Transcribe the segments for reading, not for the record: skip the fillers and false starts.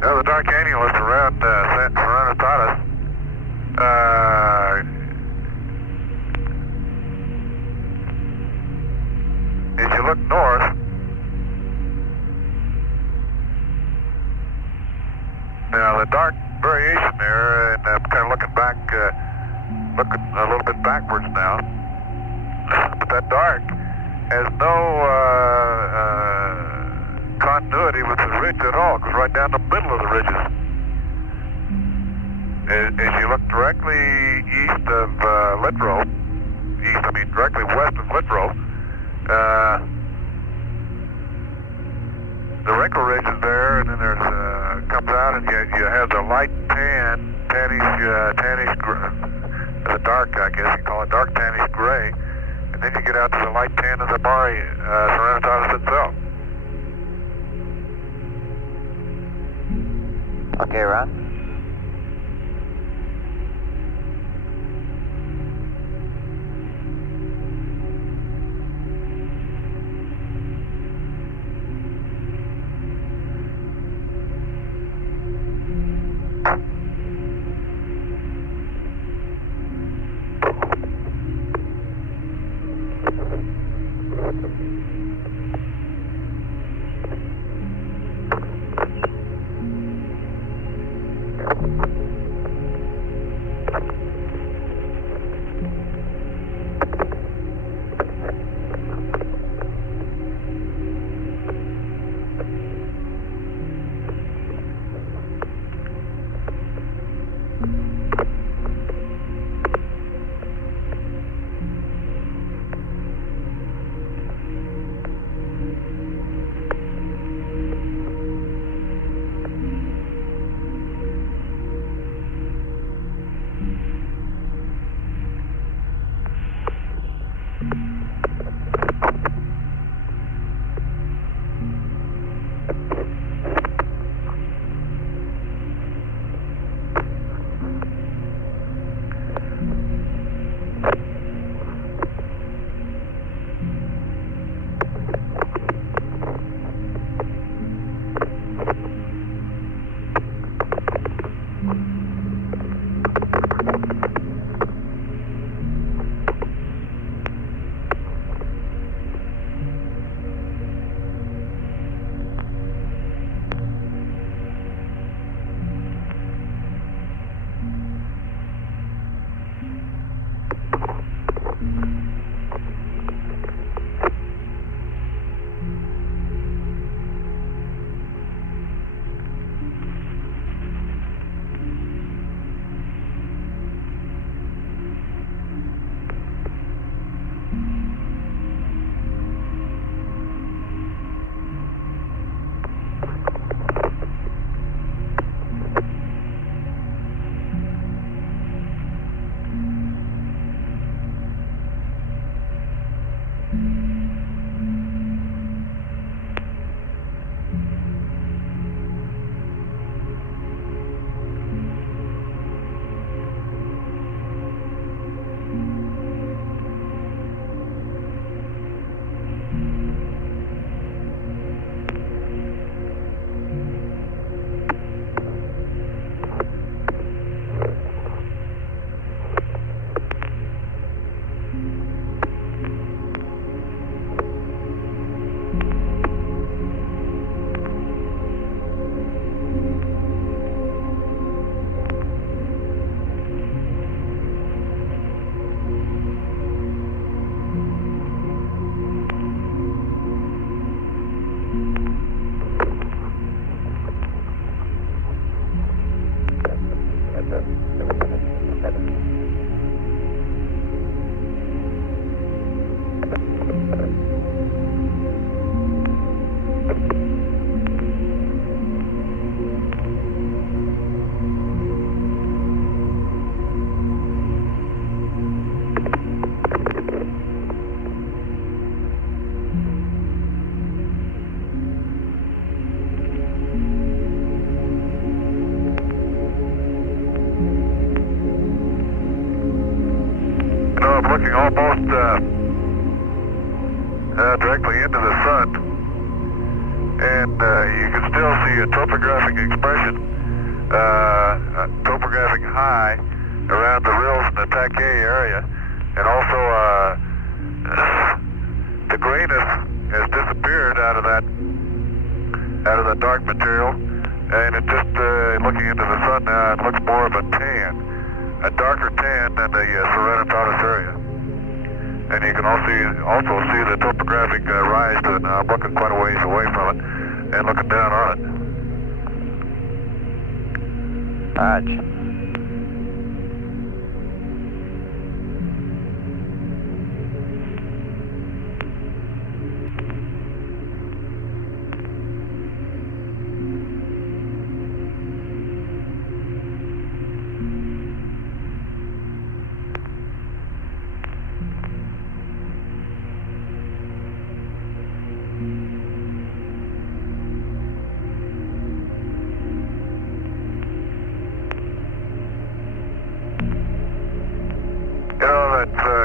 The dark annulus around Serenitatis. As you look north, now the dark variation there, and I'm kind of looking back, looking a little bit backwards now, but that dark has no continuity with the ridge at all. It goes right down the middle of the ridges. As you look directly east of Littrow, directly west of Littrow, the wrinkle ridge is there, and then there's comes out, and you have the light tannish gray, the dark, I guess you call it dark tannish gray, and then you get out to the light tan of the Mare Serenitatis itself. Okay, Ron. Looking almost directly into the sun. and you can still see a topographic expression, topographic high around the rills in the Takei area, and also the grayness has disappeared out of that dark material, and it just looking into the sun now, it looks more of a tan, a darker tan than the Serenitatis area. And you can also see the topographic rise to it. Now I'm looking quite a ways away from it and looking down on it. Roger.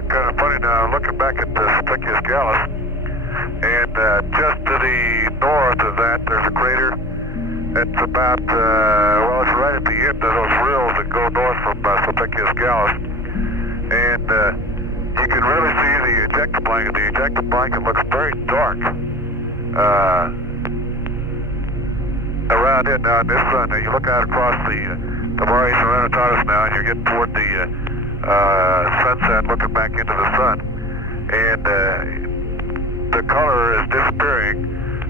Kind of funny now, looking back at the Statius Gallus, and just to the north of that, there's a crater. It's about, well, it's right at the end of those rills that go north from Statius Gallus, and you can really see the ejecta blanket. The ejecta blanket looks very dark around it. Now in this sun, you look out across the Mare Serenitatis now, and you're getting toward the sunset, looking back into the sun, and the color is disappearing,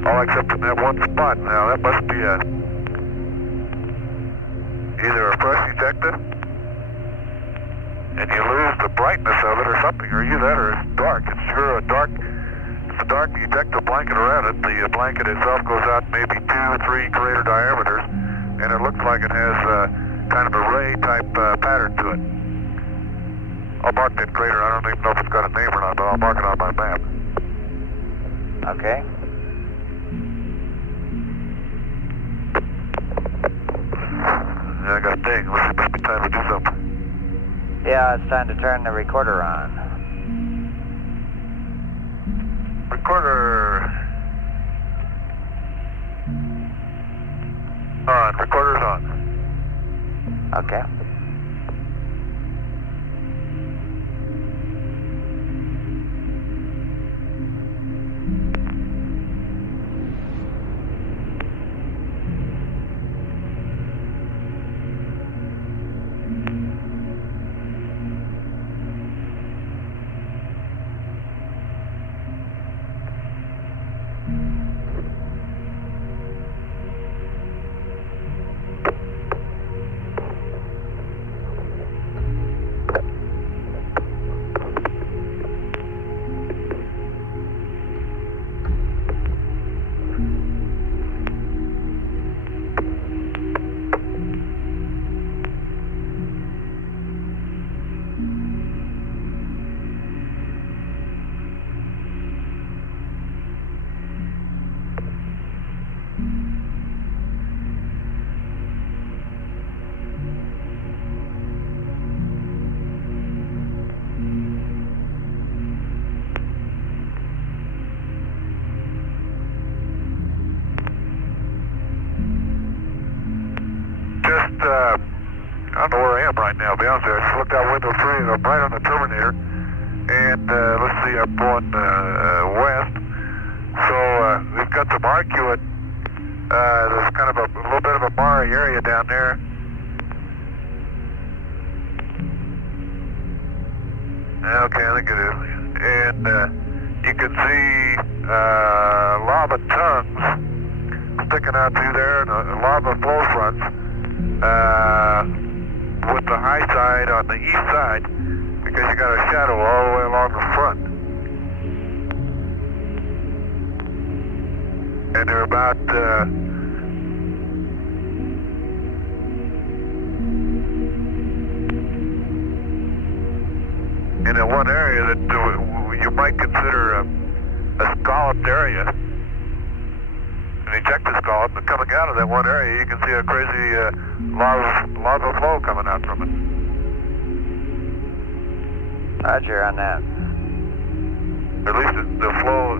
all except in that one spot. Now that must be either a fresh ejecta, and you lose the brightness of it or something, or either that or it's dark. It's sure it's a dark ejecta blanket around it. The blanket itself goes out maybe 2 or 3 crater diameters, and it looks like it has kind of a ray type pattern to it. I'll mark that crater. I don't even know if it's got a name or not, but I'll mark it on my map. Okay. Yeah, I got a ding. It must be time to do something. Yeah, it's time to turn the recorder on. Recorder on. Recorder's on. Okay. I don't know where I am right now, to be honest with you. I just looked out window 3 and I'm right on the Terminator. And let's see, I'm going west. So we've got some arcuate. There's kind of a little bit of a Mare area down there. Okay, I think it is. And you can see lava tongues sticking out through there and lava flow fronts. With the high side on the east side, because you got a shadow all the way along the front. And they're about in that one area that you might consider a scalloped area, an ejecta scallop, but coming out of that one area, you can see a crazy lava flow coming out from it. Roger on that. At least the flow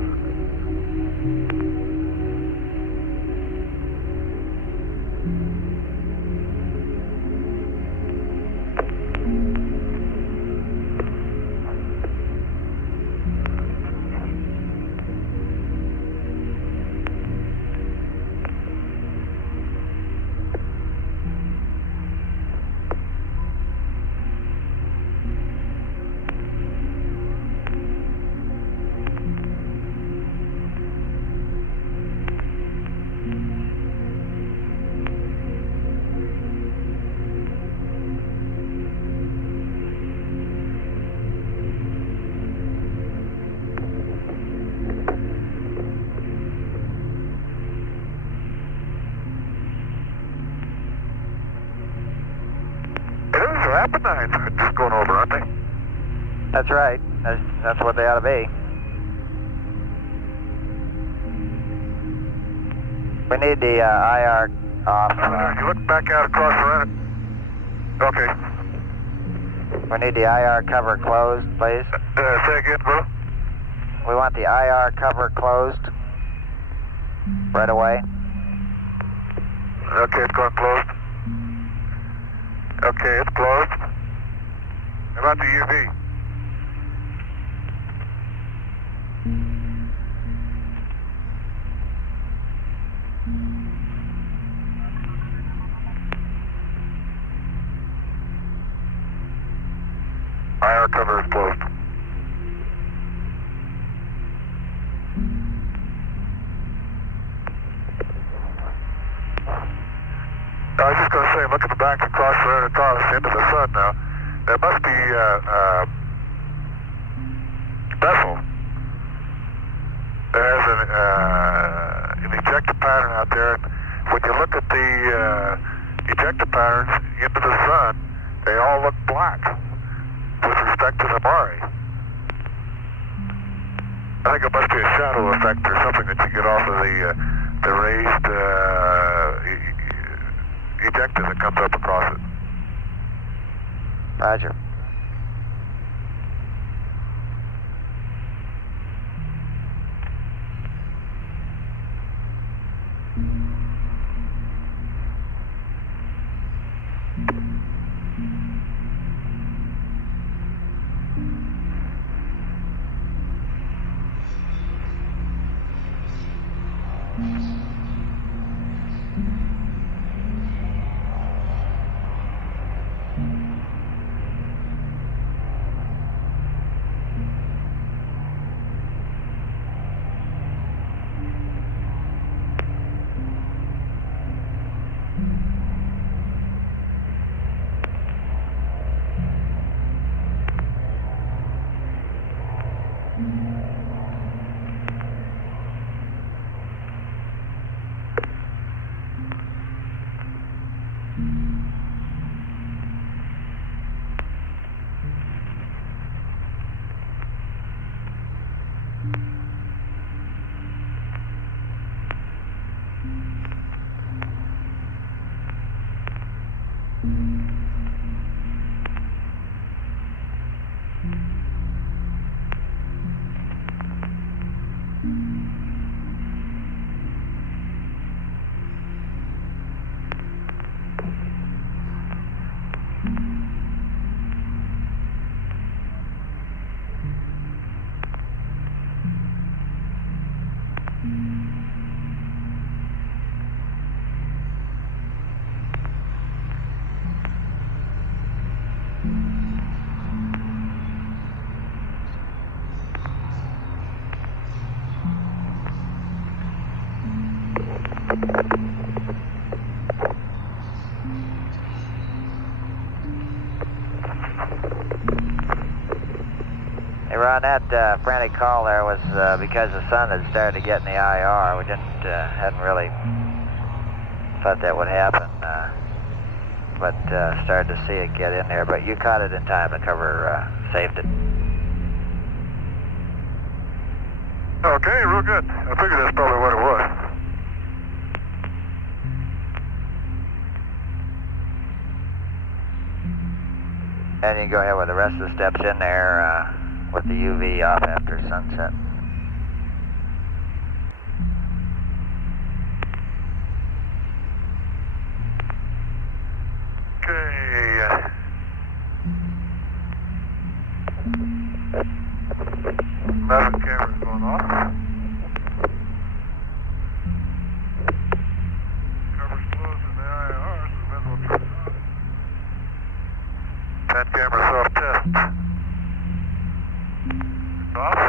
Apennines are just going over, aren't they? That's right. That's what they ought to be. We need the IR off. You look back out across the road. Okay. We need the IR cover closed, please. Say again, bro? We want the IR cover closed right away. Okay, it's going closed. Okay, it's closed. How about the UV? IR cover is closed. I was just going to say, look at the back across the road across into the sun now. There must be a vessel that has an ejector pattern out there. When you look at the ejector patterns into the sun, they all look black with respect to the Mare. I think it must be a shadow effect or something that you get off of the raised ejector that comes up across it. Roger. Hey Ron, that frantic call there was because the sun had started to get in the IR. We hadn't really thought that would happen, but started to see it get in there. But you caught it in time. The cover saved it. Okay, real good. I figured that's probably what it was. And you can go ahead with the rest of the steps in there with the UV off after sunset. Okay. Mavic camera's going off. Cover's closed in the IR, so the visual turns on. 10 camera self-test. It's off.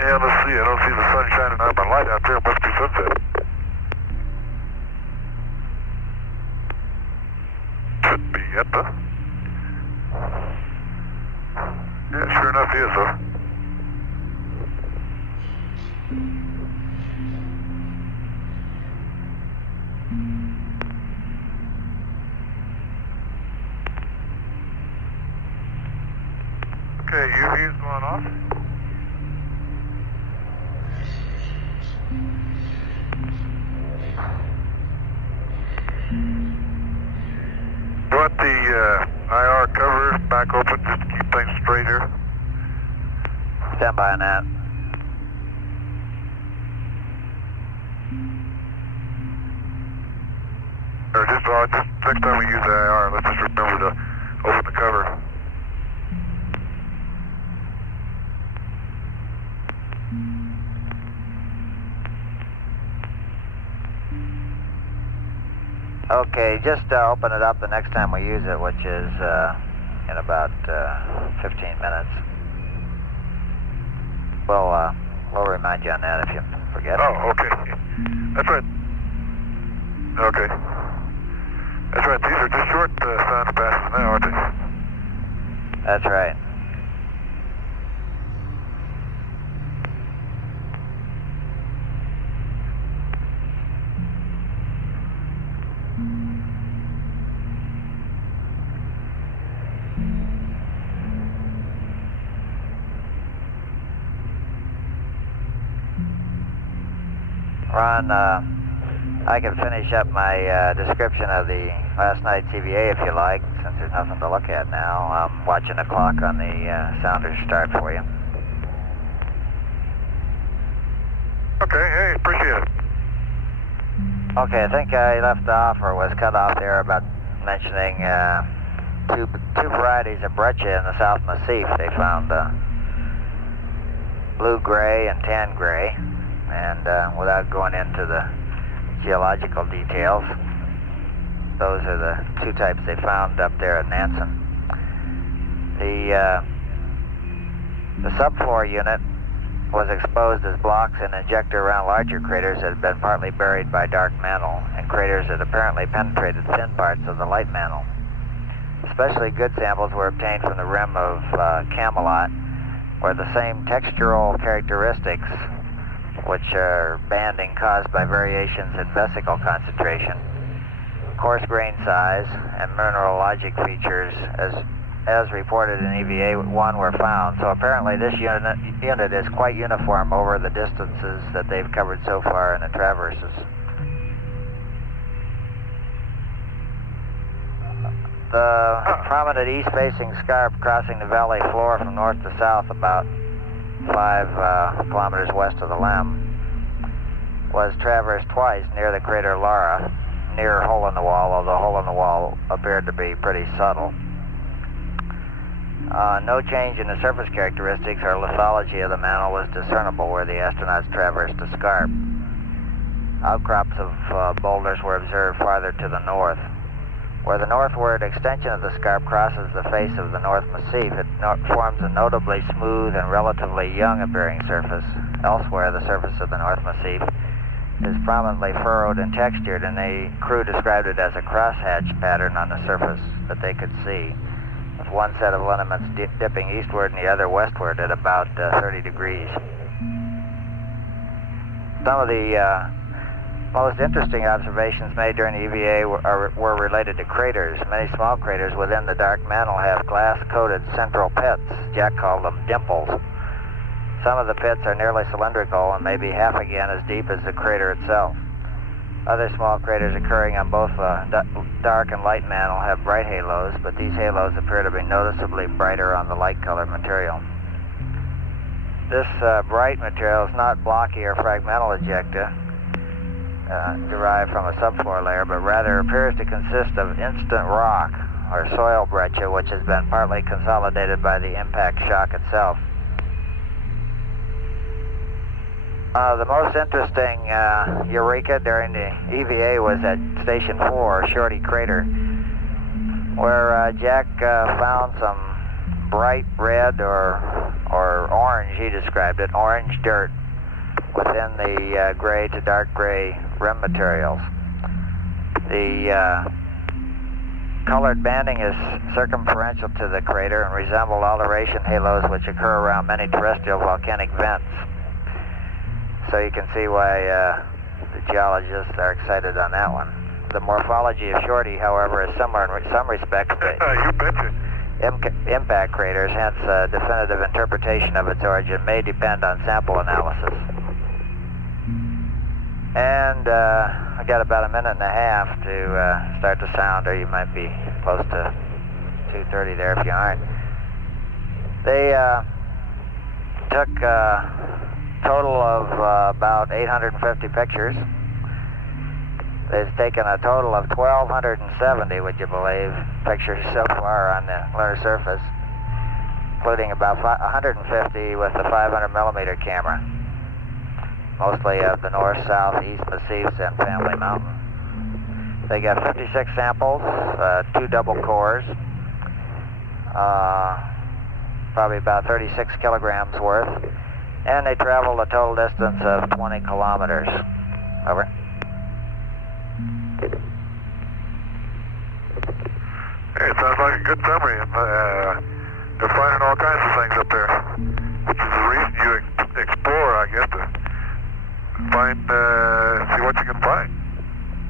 Yeah, let's see. I don't see the sun shining on my light out there. It must be sunset. Shouldn't be yet, though. Yeah, sure enough, see us though. Okay, UV is going off. You want the IR cover back open just to keep things straight here? Stand by on that. Or just next time we use the IR, let's just remember to open the cover. Okay, just open it up the next time we use it, which is in about 15 minutes. We'll remind you on that if you forget. Oh, okay. That's right. Okay. That's right. These are just short sound passes now, aren't they? That's right. Ron, I can finish up my description of the last night's EVA if you like, since there's nothing to look at now. I'm watching the clock on the sounder start for you. Okay, hey, appreciate it. Okay, I think I left off or was cut off there about mentioning two varieties of breccia in the South Massif. They found blue-gray and tan-gray, and without going into the geological details, those are the two types they found up there at Nansen. The subfloor unit was exposed as blocks and injector around larger craters that had been partly buried by dark mantle, and craters that apparently penetrated thin parts of the light mantle. Especially good samples were obtained from the rim of Camelot, where the same textural characteristics, which are banding caused by variations in vesicle concentration, coarse grain size, and mineralogic features as reported in EVA-1 were found. So apparently this unit is quite uniform over the distances that they've covered so far in the traverses. The prominent east-facing scarp crossing the valley floor from north to south about 5 kilometers west of the Lem was traversed twice near the crater Lara, near Hole in the Wall, although Hole in the Wall appeared to be pretty subtle. No change in the surface characteristics or lithology of the mantle was discernible where the astronauts traversed the scarp. Outcrops of boulders were observed farther to the north. Where the northward extension of the scarp crosses the face of the North Massif, it forms a notably smooth and relatively young appearing surface. Elsewhere, the surface of the North Massif is prominently furrowed and textured, and the crew described it as a crosshatch pattern on the surface that they could see, with one set of lineaments dipping eastward and the other westward at about 30 degrees. Some of the most interesting observations made during the EVA were related to craters. Many small craters within the dark mantle have glass-coated central pits. Jack called them dimples. Some of the pits are nearly cylindrical and may be half again as deep as the crater itself. Other small craters occurring on both dark and light mantle have bright halos, but these halos appear to be noticeably brighter on the light-colored material. This bright material is not blocky or fragmental ejecta, derived from a subfloor layer, but rather appears to consist of instant rock or soil breccia, which has been partly consolidated by the impact shock itself. The most interesting eureka during the EVA was at Station 4, Shorty Crater, where Jack found some bright red or orange, he described it, orange dirt within the gray to dark gray rim materials. The colored banding is circumferential to the crater and resembled alteration halos which occur around many terrestrial volcanic vents. So you can see why the geologists are excited on that one. The morphology of Shorty, however, is similar in some respects to You betcha. impact craters, hence definitive interpretation of its origin may depend on sample analysis. And I got about a minute and a half to start the sound, or you might be close to 2:30 there if you aren't. They took a total of about 850 pictures. They've taken a total of 1,270, would you believe, pictures so far on the lunar surface, including about 150 with the 500 millimeter camera, mostly of the north, south, east massifs and Family Mountain. They got 56 samples, 2 double cores, probably about 36 kilograms worth, and they traveled a total distance of 20 kilometers. Over. Hey, it sounds like a good summary, and they're finding all kinds of things up there, which is the reason you explore, I guess, to find, see what you can find.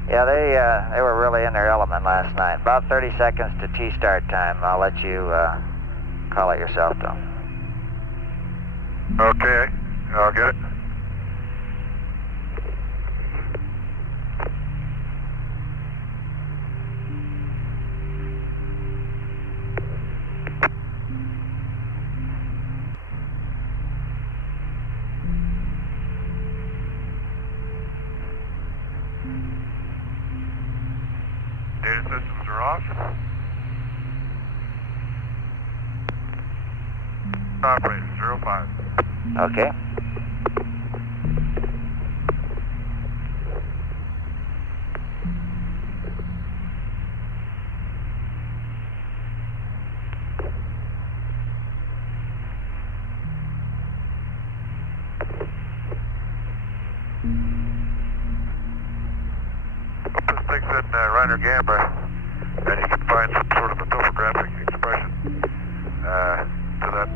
Yeah, they were really in their element last night. About 30 seconds to T-start time. I'll let you call it yourself, though. Okay, I'll get it. Data systems are off. Operator, 05. Okay. Put this thing in Reiner Gamma, and you can find some sort of a topographic expression to that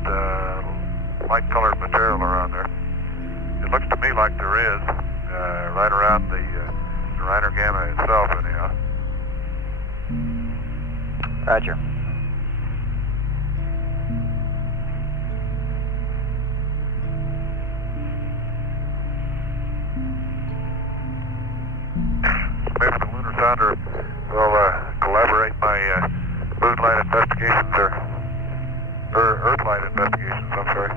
light-colored material around there. It looks to me like there is, right around the Reiner Gamma itself, anyhow. Roger. Maybe the lunar sounder will collaborate my moonlight investigations or Earthlight investigations, I'm sorry.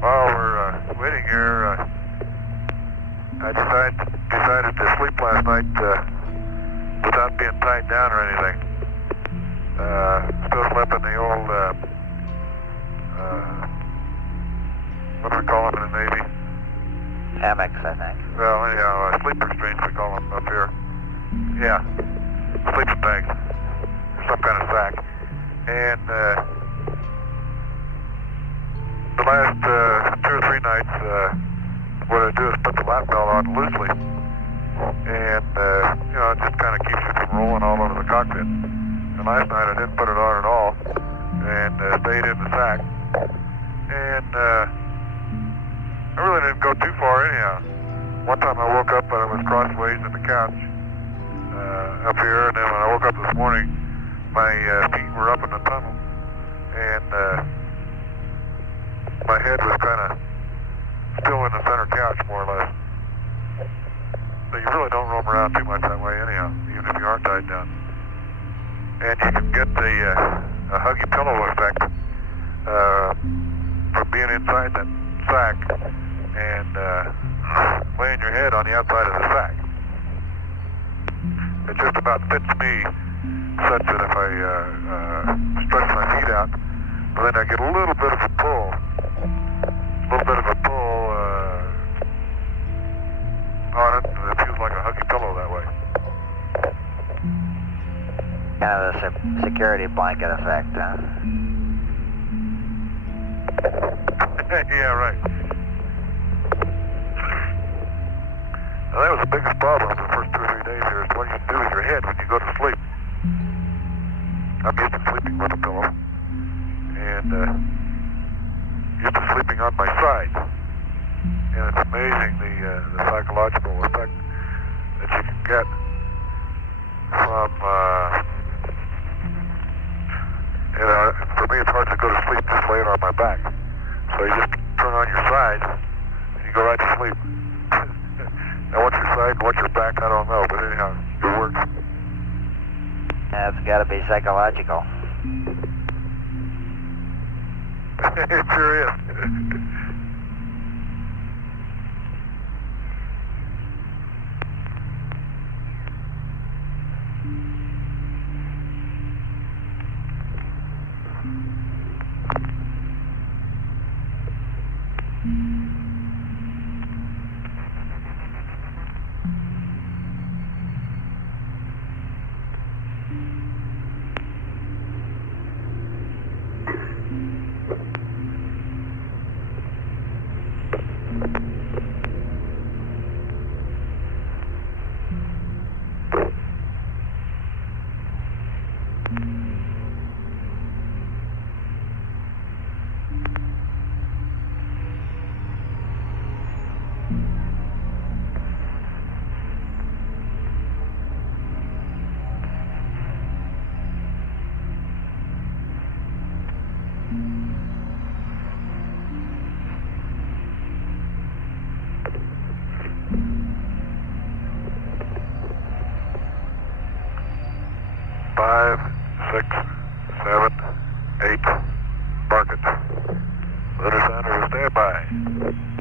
While we're waiting here, I decided to sleep last night without being tied down or anything. Still slept in the old, what do we call them in the Navy? Hammocks, I think. Well, anyhow, sleeper screens we call them up here. Yeah, sleeping bag, some kind of sack. And the last 2 or 3 nights, what I do is put the lap belt on loosely, and it just kind of keeps you from rolling all over the cockpit. And last night I didn't put it on at all, and stayed in the sack. And I really didn't go too far anyhow. One time I woke up and I was crossways in the couch up here, and then when I woke up this morning, my feet were up in the tunnel, and my head was kind of still in the center couch, more or less. So you really don't roam around too much that way anyhow, even if you aren't tied down. And you can get a huggy pillow effect from being inside that sack and laying your head on the outside of the sack. It just about fits me such that if I stretch my feet out, then I get a little bit of a pull. On it, and it feels like a huggy pillow that way. security blanket effect, huh? Yeah, right. Now, that was the biggest problem for the first 2 or 3 days here, is what you do with your head when you go to sleep. I'm used to sleeping with a pillow, and used to sleeping on my side. And it's amazing the psychological effect that you can get from, for me it's hard to go to sleep just laying on my back. So you just turn on your side, and you go right to sleep. Now what's your side and what's your back, I don't know, but anyhow, it works. That's got to be psychological. It sure is.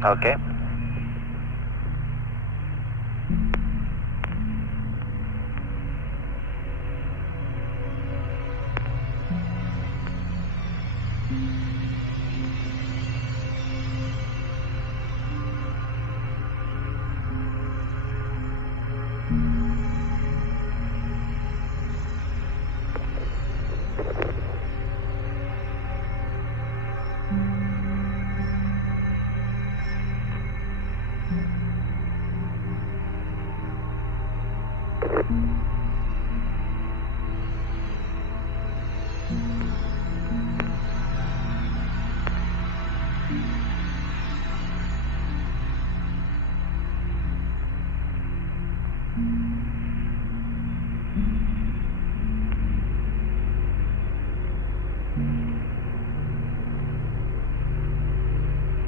Okay.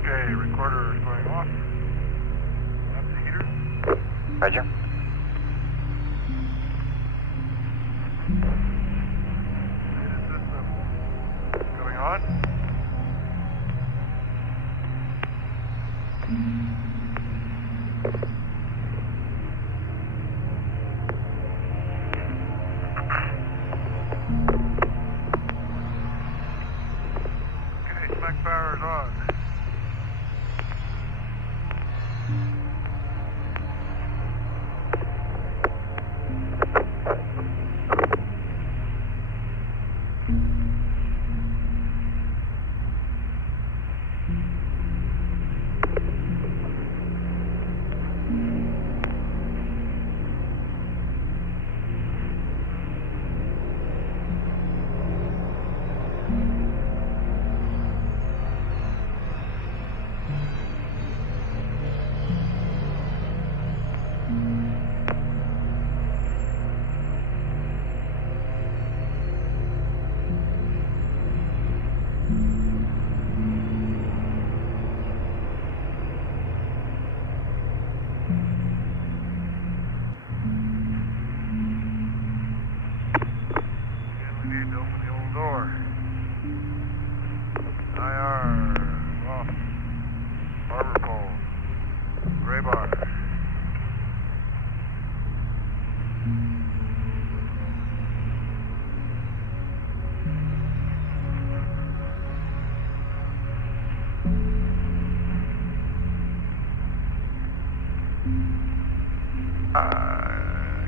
Okay, recorder is going off. That's the heater. Roger. System going on. Okay, smack power is on.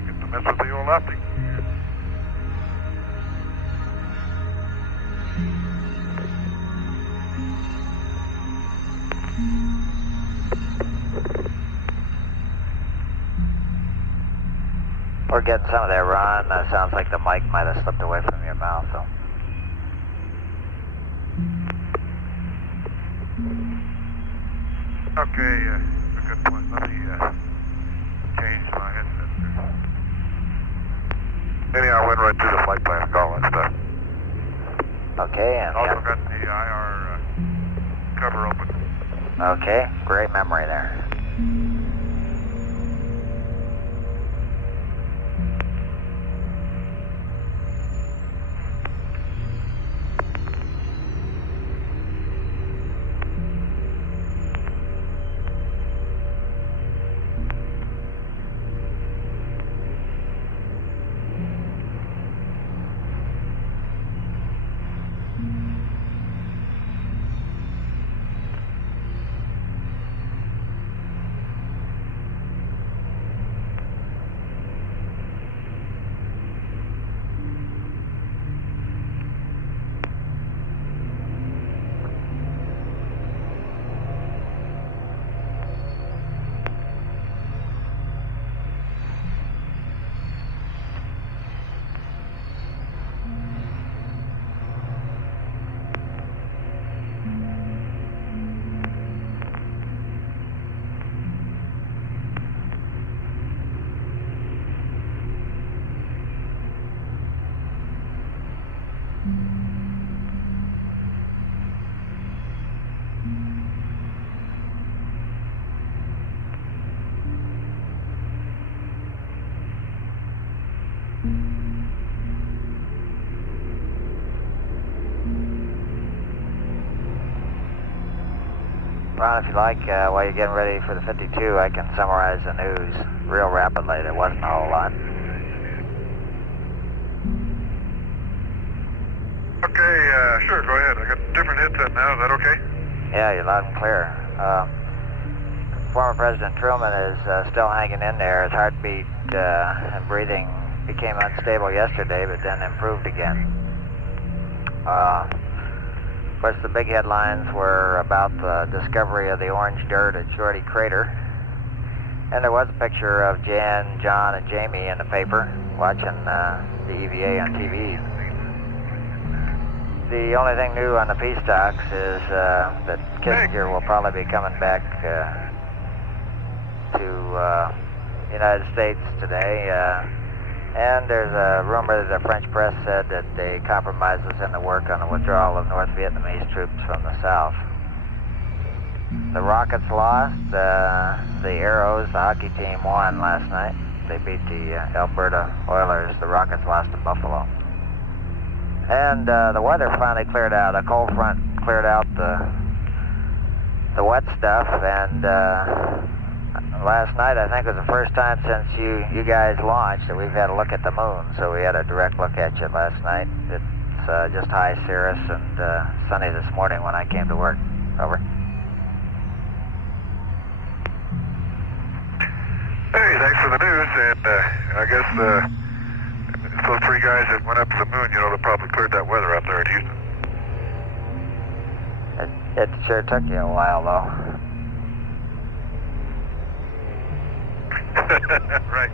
Get to mess with the old lefty. We're getting some of that run. Sounds like the mic might have slipped away from your mouth, though. Okay, a good point. Let me change my headset here. Anyhow, I went right through the flight plan and all that stuff. Okay, and Also got the IR cover open. okay, great memory there. Ron, if you like, while you're getting ready for the 52, I can summarize the news real rapidly. There wasn't a whole lot. Okay, sure, go ahead. I got a different headset now. Is that okay? Yeah, you're loud and clear. Former President Truman is still hanging in there. His heartbeat and breathing became unstable yesterday, but then improved again. Of course, the big headlines were about the discovery of the orange dirt at Shorty Crater. And there was a picture of Jan, John, and Jamie in the paper watching the EVA on TV. The only thing new on the peace talks is that Kissinger will probably be coming back to the United States today. And there's a rumor that the French press said that the compromise was in the work on the withdrawal of North Vietnamese troops from the south. The Rockets lost. The Arrows, the hockey team, won last night. They beat the Alberta Oilers. The Rockets lost to Buffalo. And the weather finally cleared out. A cold front cleared out the wet stuff, and last night I think was the first time since you guys launched that we've had a look at the moon. So we had a direct look at you last night. It's just high cirrus and sunny this morning when I came to work. Over. Hey, thanks for the news, and I guess those three guys that went up to the moon, you know, they probably cleared that weather up there in Houston. It sure took you a while, though. Right.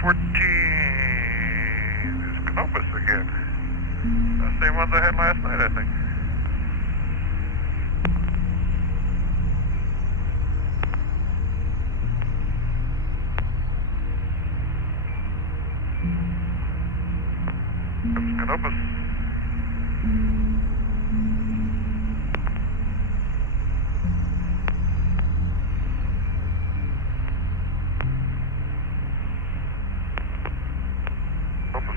14. There's Canopus again. The same ones I had last night, I think. There's Canopus.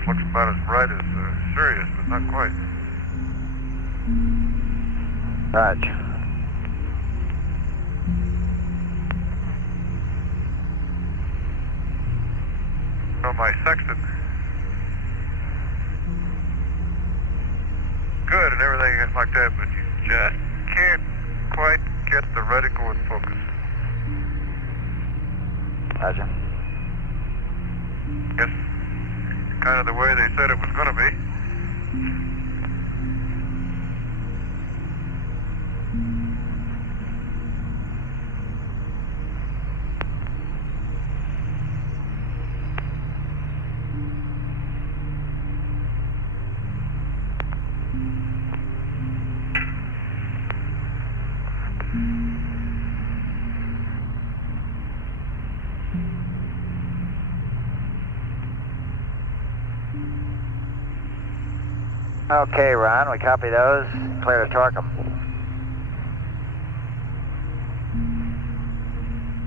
Looks about as bright as Sirius, but not quite. Roger. Oh, my sextant. Good and everything like that, but you just can't quite get the reticle in focus. Roger. Yes. Kind of the way they said it was going to be. Okay, Ron, we copy those. Clear to torque them.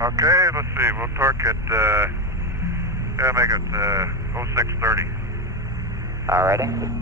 Okay, let's see. We'll torque at, make it 0630. Alrighty.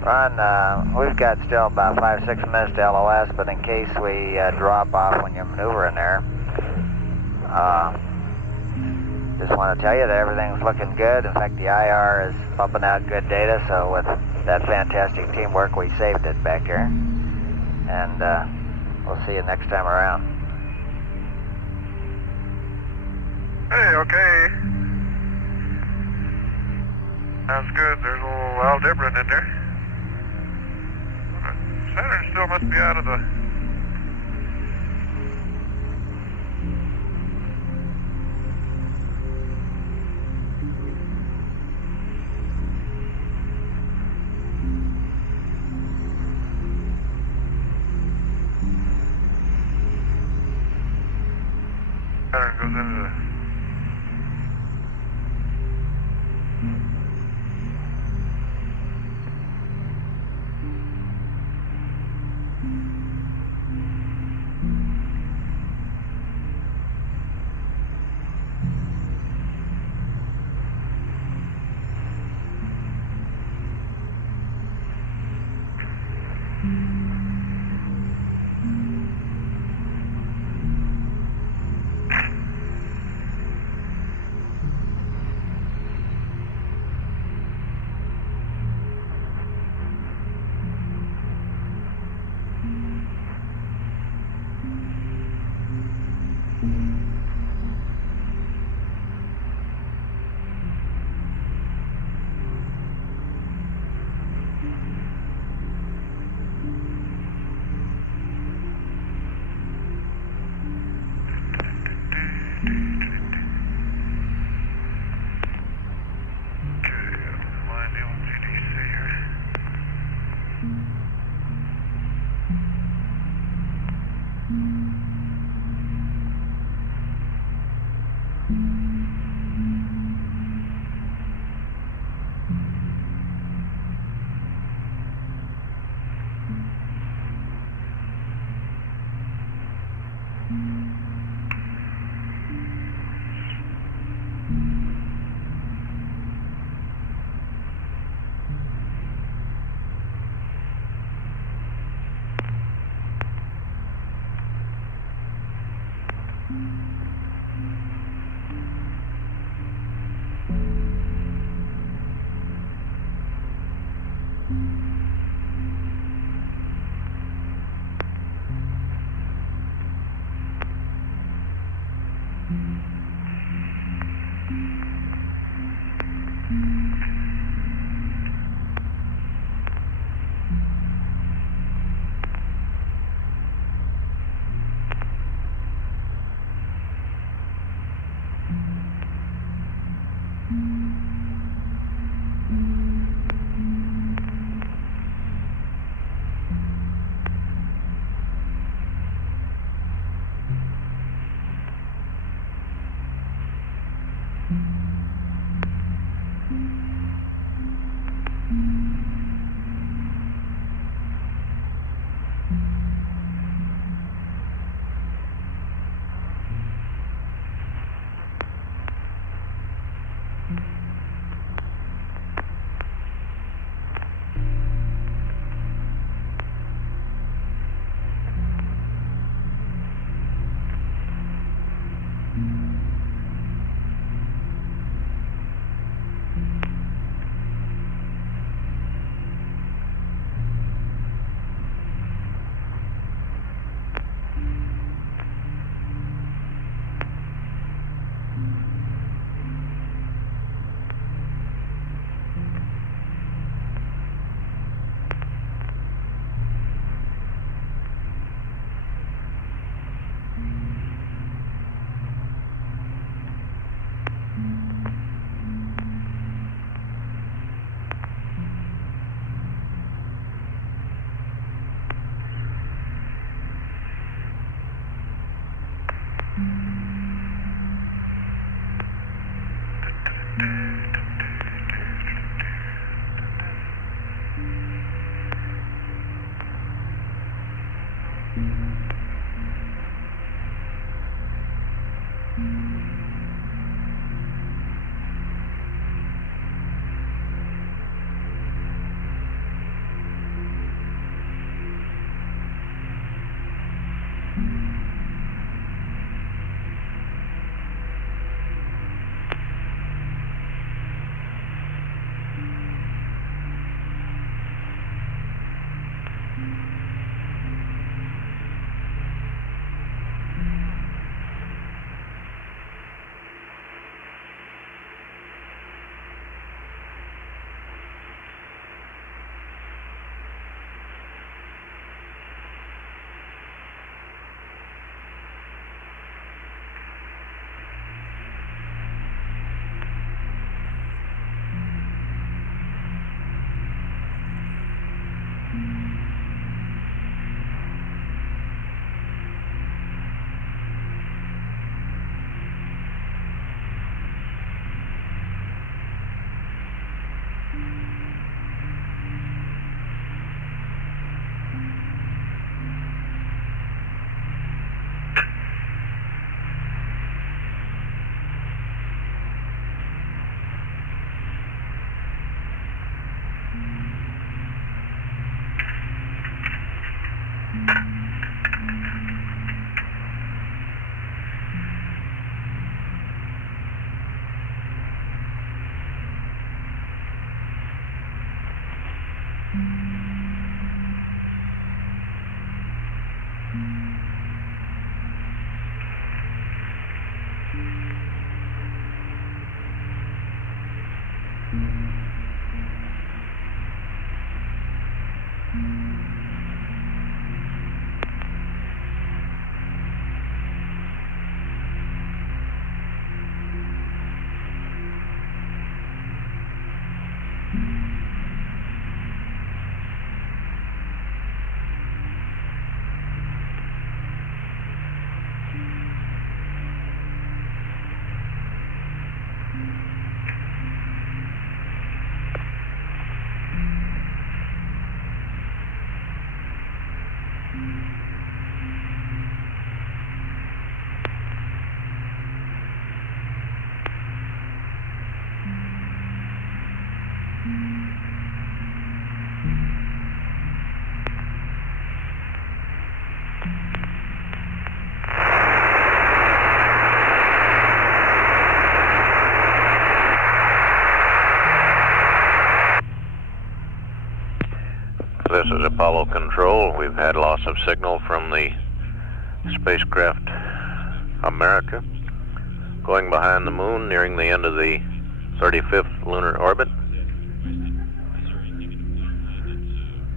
Ron, we've got still about 5-6 minutes to LOS, but in case we drop off when you're maneuvering there, just want to tell you that everything's looking good. In fact, the IR is pumping out good data, so with that fantastic teamwork, we saved it back here. And we'll see you next time around. Hey, okay. Sounds good. There's a little Aldebaran in there. Saturn still must be out of the... Saturn goes into the... is Apollo Control. We've had loss of signal from the spacecraft America going behind the moon, nearing the end of the 35th lunar orbit.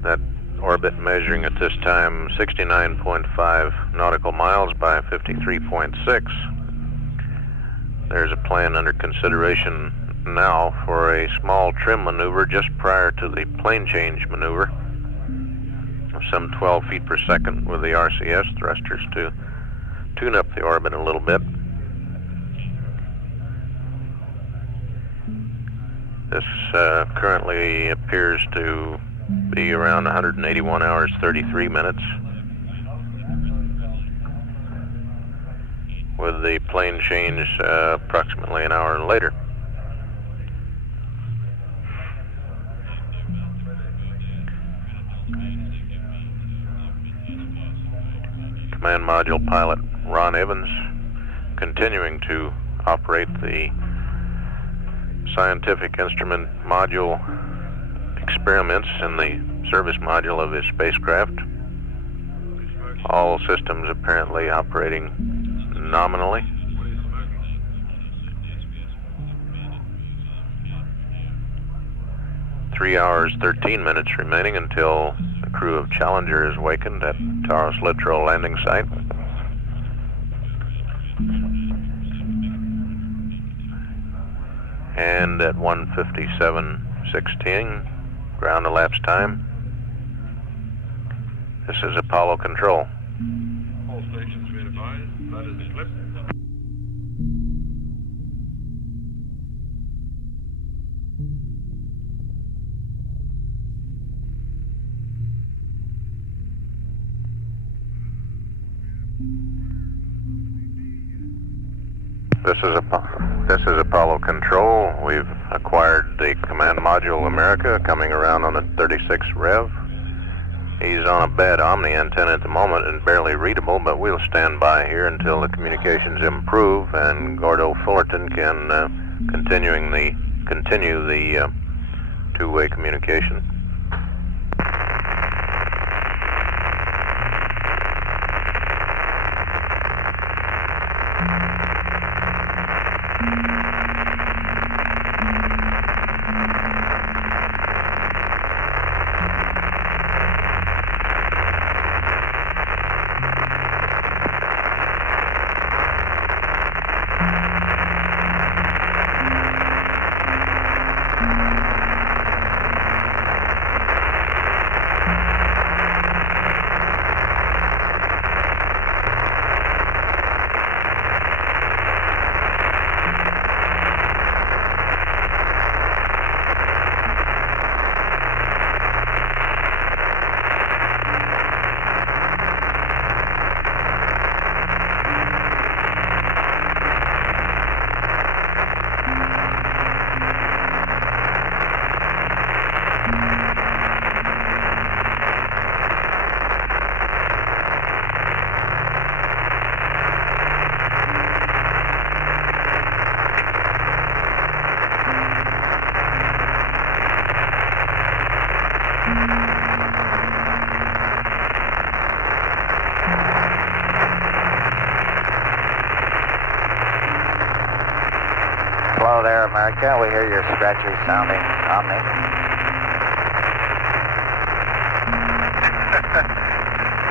That orbit measuring at this time 69.5 nautical miles by 53.6. There's a plan under consideration now for a small trim maneuver just prior to the plane change maneuver of some 12 feet per second with the RCS thrusters to tune up the orbit a little bit. This currently appears to be around 181 hours 33 minutes, with the plane change approximately an hour later. Command Module pilot Ron Evans continuing to operate the scientific instrument module experiments in the service module of his spacecraft. All systems apparently operating nominally. Three hours, 13 minutes remaining until the crew of Challenger is wakened at Taurus Littrow landing site. And at 1:57:16, ground elapsed time. This is Apollo Control. All stations be advised, that is Eclipse. This is Apollo Control. We've acquired the Command Module America coming around on a 36 Rev. He's on a bad Omni antenna at the moment and barely readable, but we'll stand by here until the communications improve and Gordo Fullerton can continue the two-way communication. Hello there, America. We hear your scratchy sounding Omni.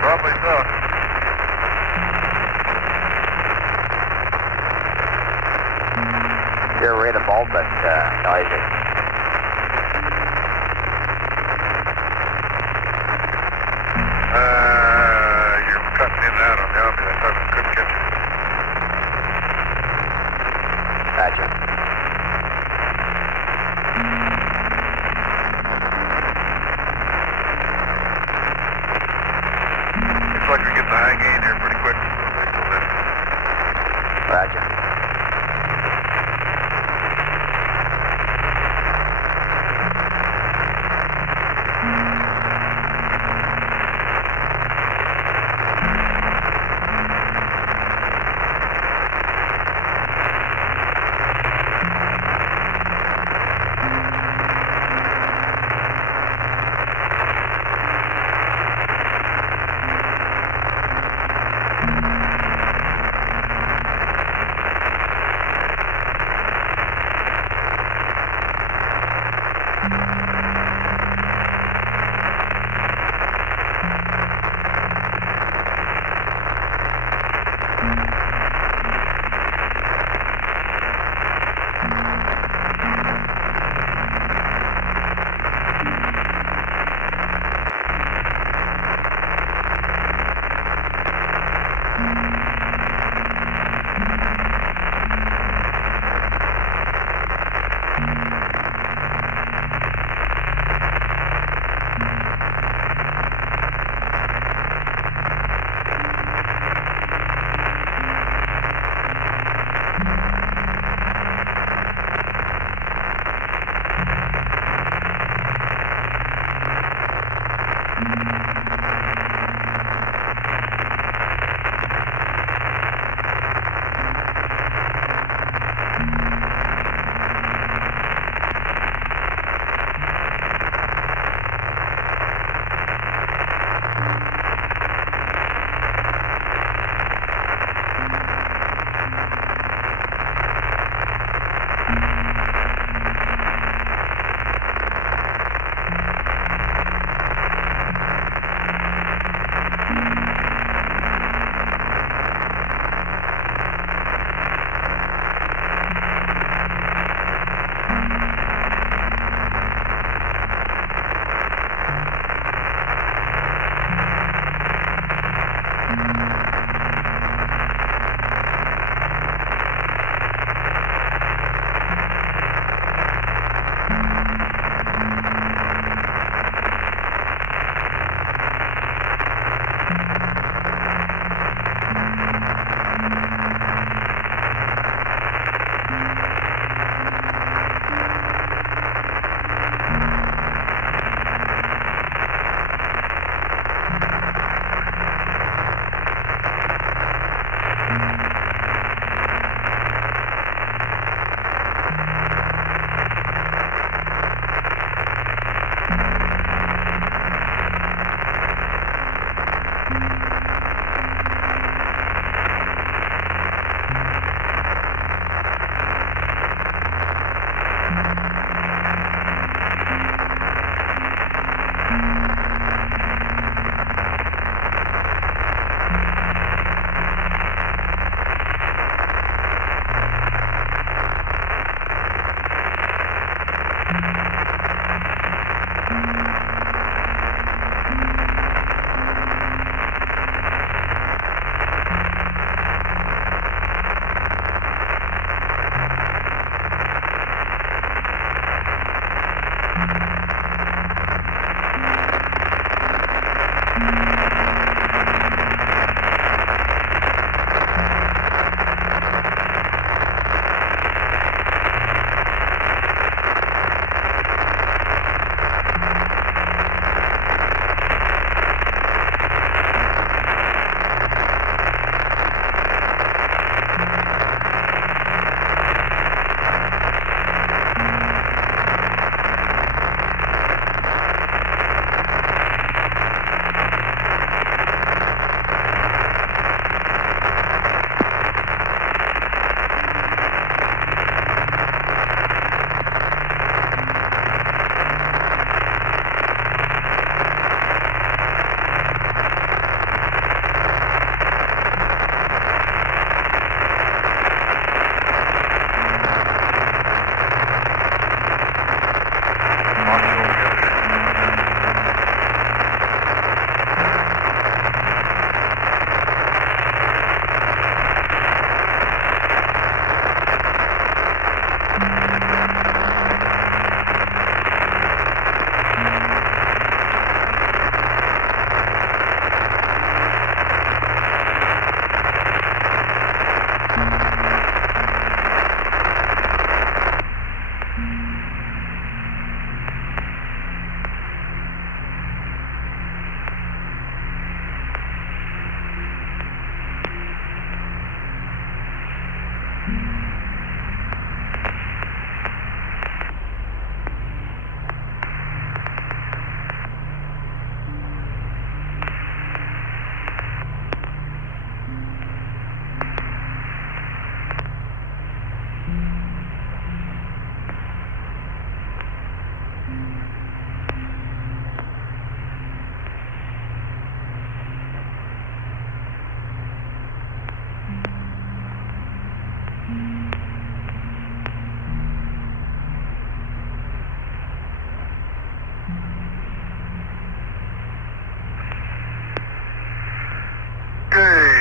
Probably so. You're readable, but noisy. You're cutting in and out on the Omni. I thought I couldn't catch you. Gotcha. Looks like we're getting the high gain here pretty quick. Roger.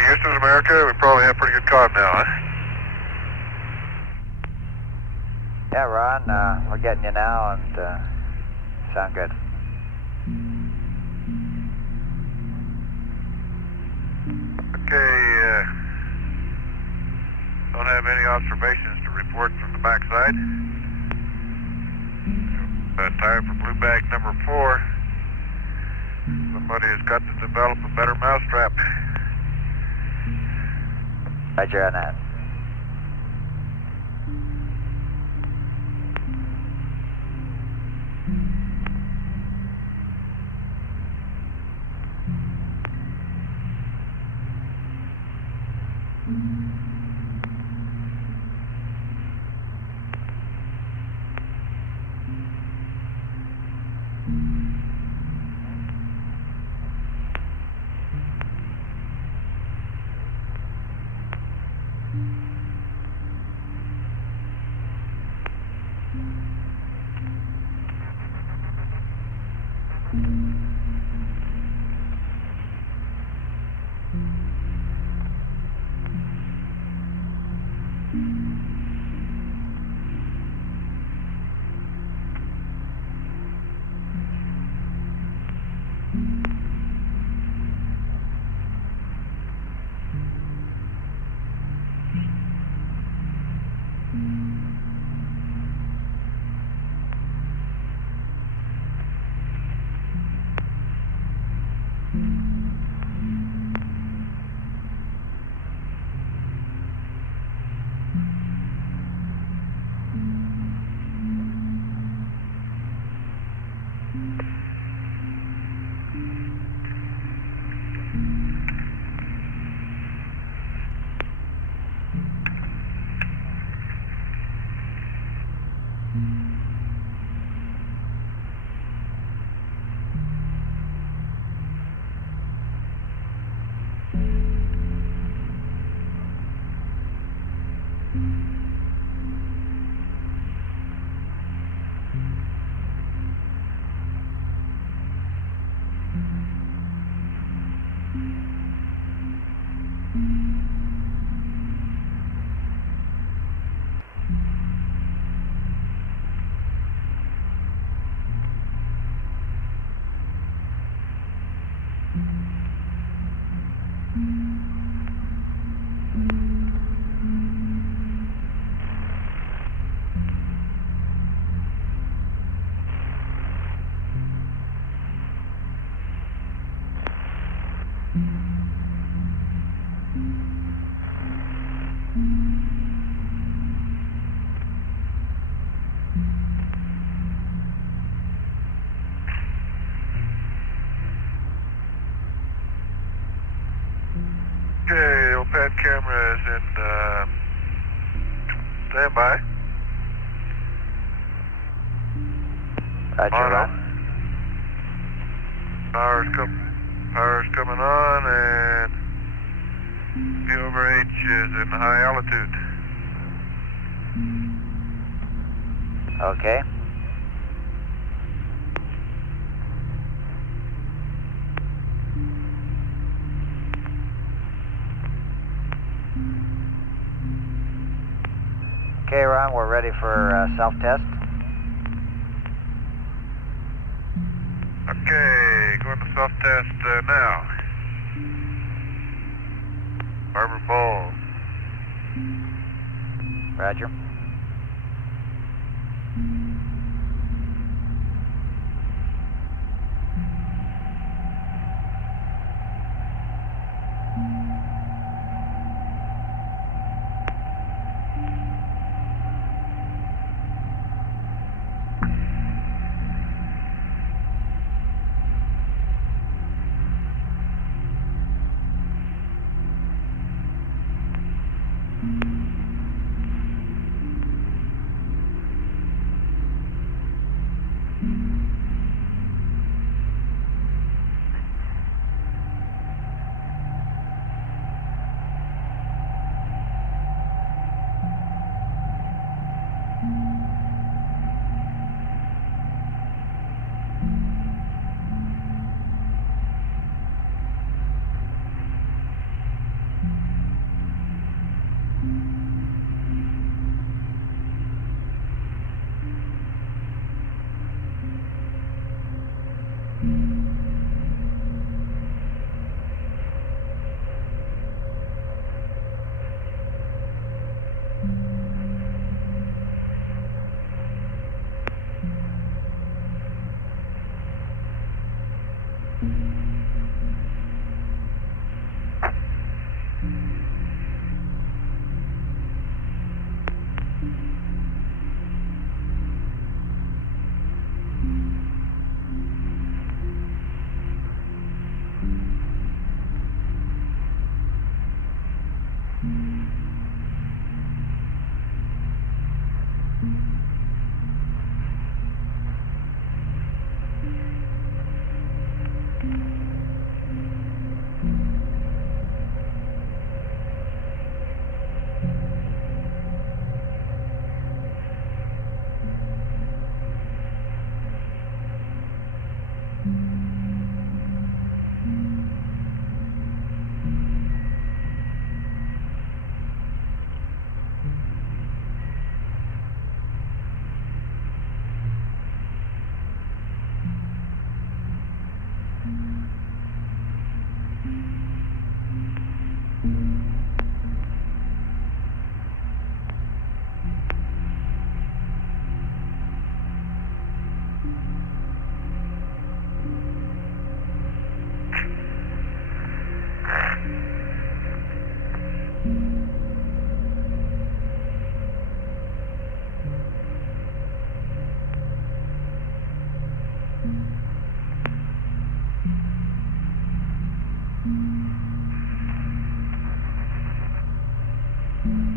Houston, America. We probably have pretty good comm now, huh? Yeah, Ron, we're getting you now and sound good. Okay, don't have any observations to report from the backside. Time for blue bag number 4. Somebody has got to develop a better mousetrap. Roger on that. Okay, OPAD camera is in standby. Roger, On. Ron. Power's coming on, and P over H is in high altitude. Okay. Okay, Ron, we're ready for self-test. Okay, going to self-test now. Harbor Falls. Roger.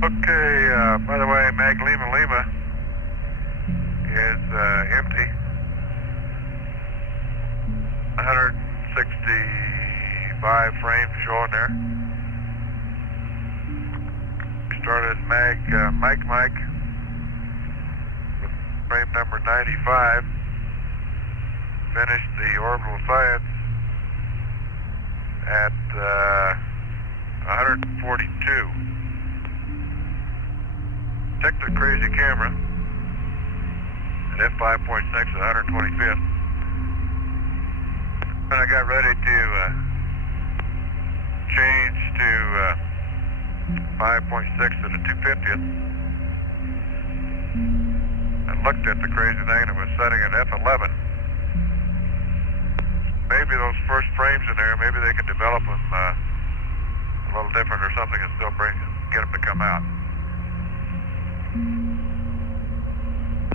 Okay, by the way, Mag Lima Lima is empty. 165 frames showing there. Started Mag Mike Mike with frame number 95. Finished the Orbital Science at 142. Check the crazy camera at f5.6 at 125th. When I got ready to change to 5.6 to the 250th. And looked at the crazy thing and it was setting at F11. Maybe those first frames in there, maybe they could develop them a little different or something and still get them to come out.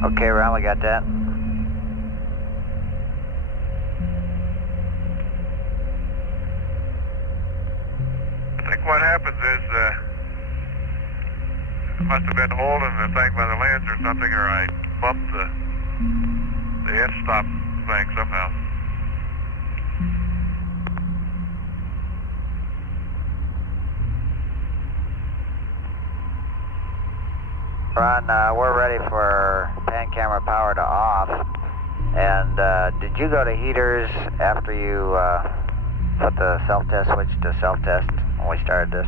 Okay, Ron, we got that. I think what happens is it must have been holding the thing by the lens or something, or I bumped the end stop thing somehow. Ron, we're ready for pan camera power to off. And did you go to heaters after you put the self-test switch to self-test when we started this?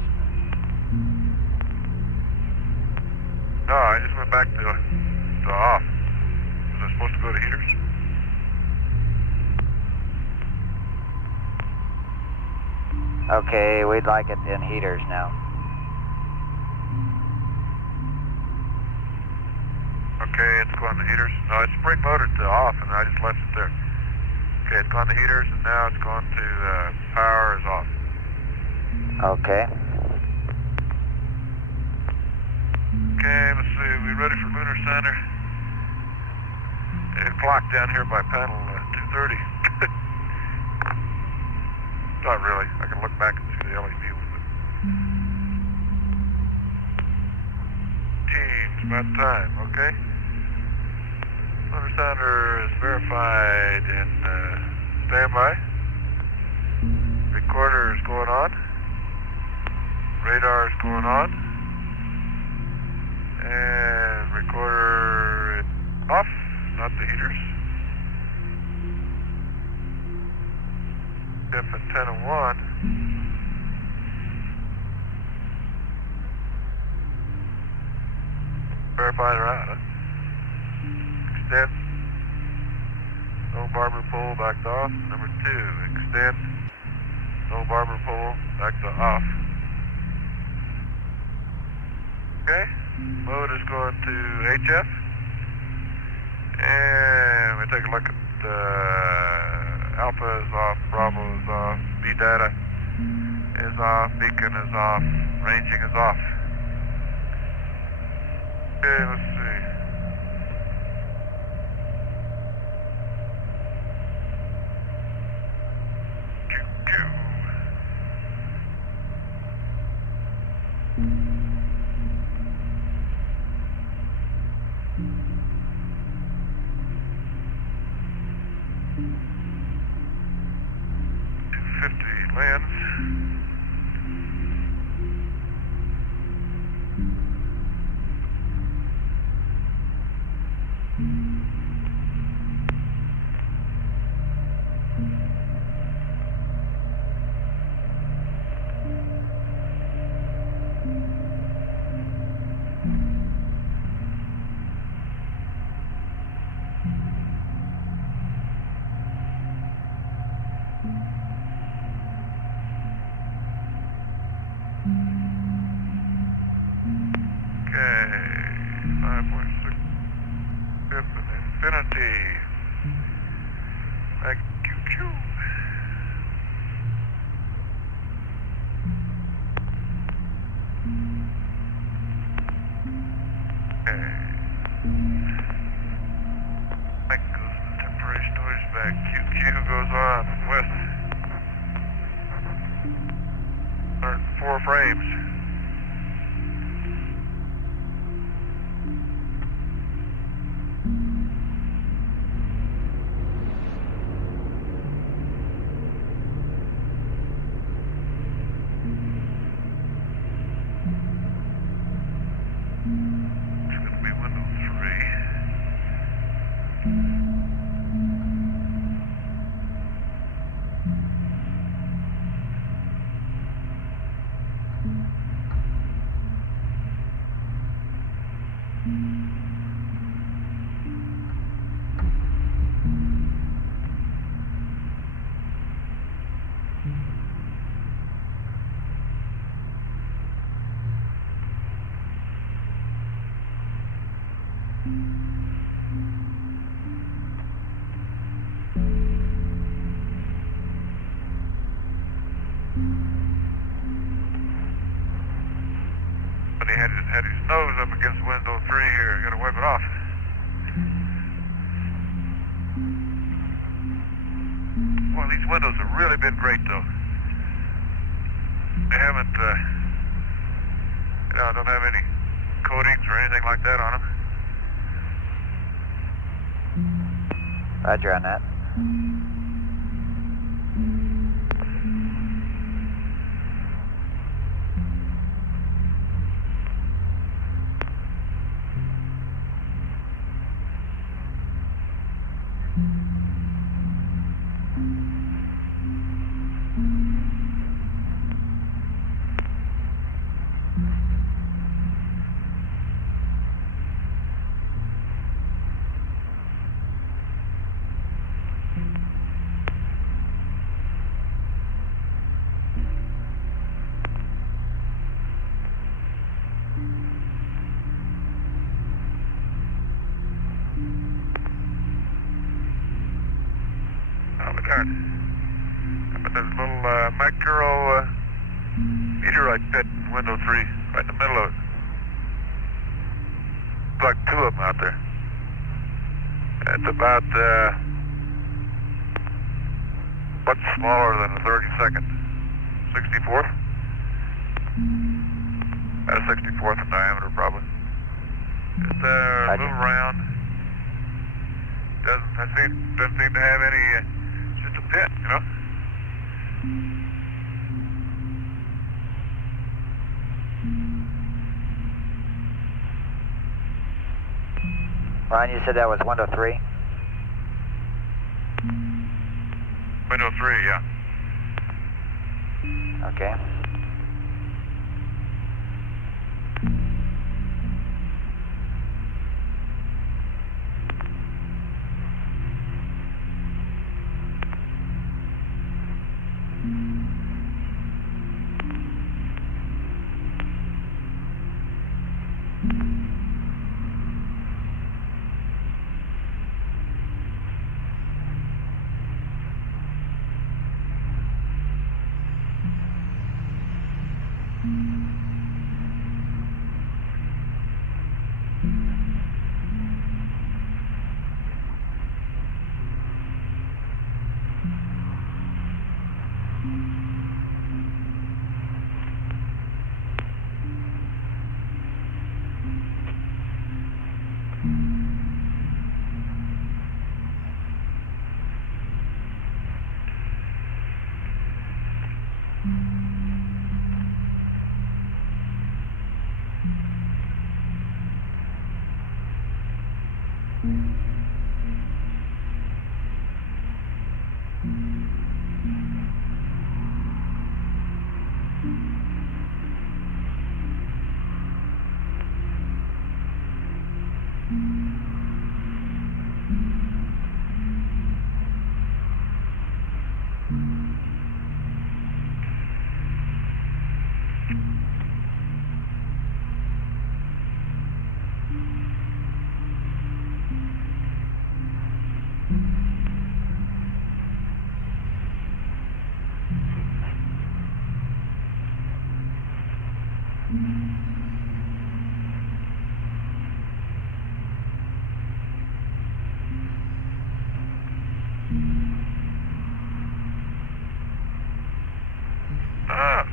No, I just went back to off. Was I supposed to go to heaters? Okay, we'd like it in heaters now. Okay, it's going to heaters. No, it's spring motored to off, and I just left it there. Okay, it's gone to heaters, and now it's going to power is off. Okay. Okay, let's see. We ready for lunar center? The clock down here by panel 230. Not really. I can look back and see the LED with it. Teams, about time, okay? Lunar sounder is verified in standby. Recorder is going on. Radar is going on. And recorder is off, not the heaters. F antenna 1. Verify the route, huh? Extend. No barber pole, back to off. Number 2, extend. No barber pole, back to off. Okay. Mode is going to HF. And we take a look at Alpha is off, Bravo is off, B data is off, beacon is off, ranging is off. Okay, let's see. QQ. Lens. Okay, 5.6 fifth and infinity. Like QQ. Okay. That goes to temporary storage bag. QQ goes on west. 104 frames. he had his nose up against window 3 here. I gotta wipe it off. Well, these windows have really been great, though. They haven't, I don't have any coatings or anything like that on them. Roger on that. But there's a little Mercuro meteorite pit in window 3, right in the middle of it. Like 2 of them out there. It's about much smaller than a 32nd. 64th? About a 64th in diameter, probably. Just a little round. Doesn't seem to have any. Just a pit, you know. Ron, you said that was window 3? Window 3, yeah. Okay.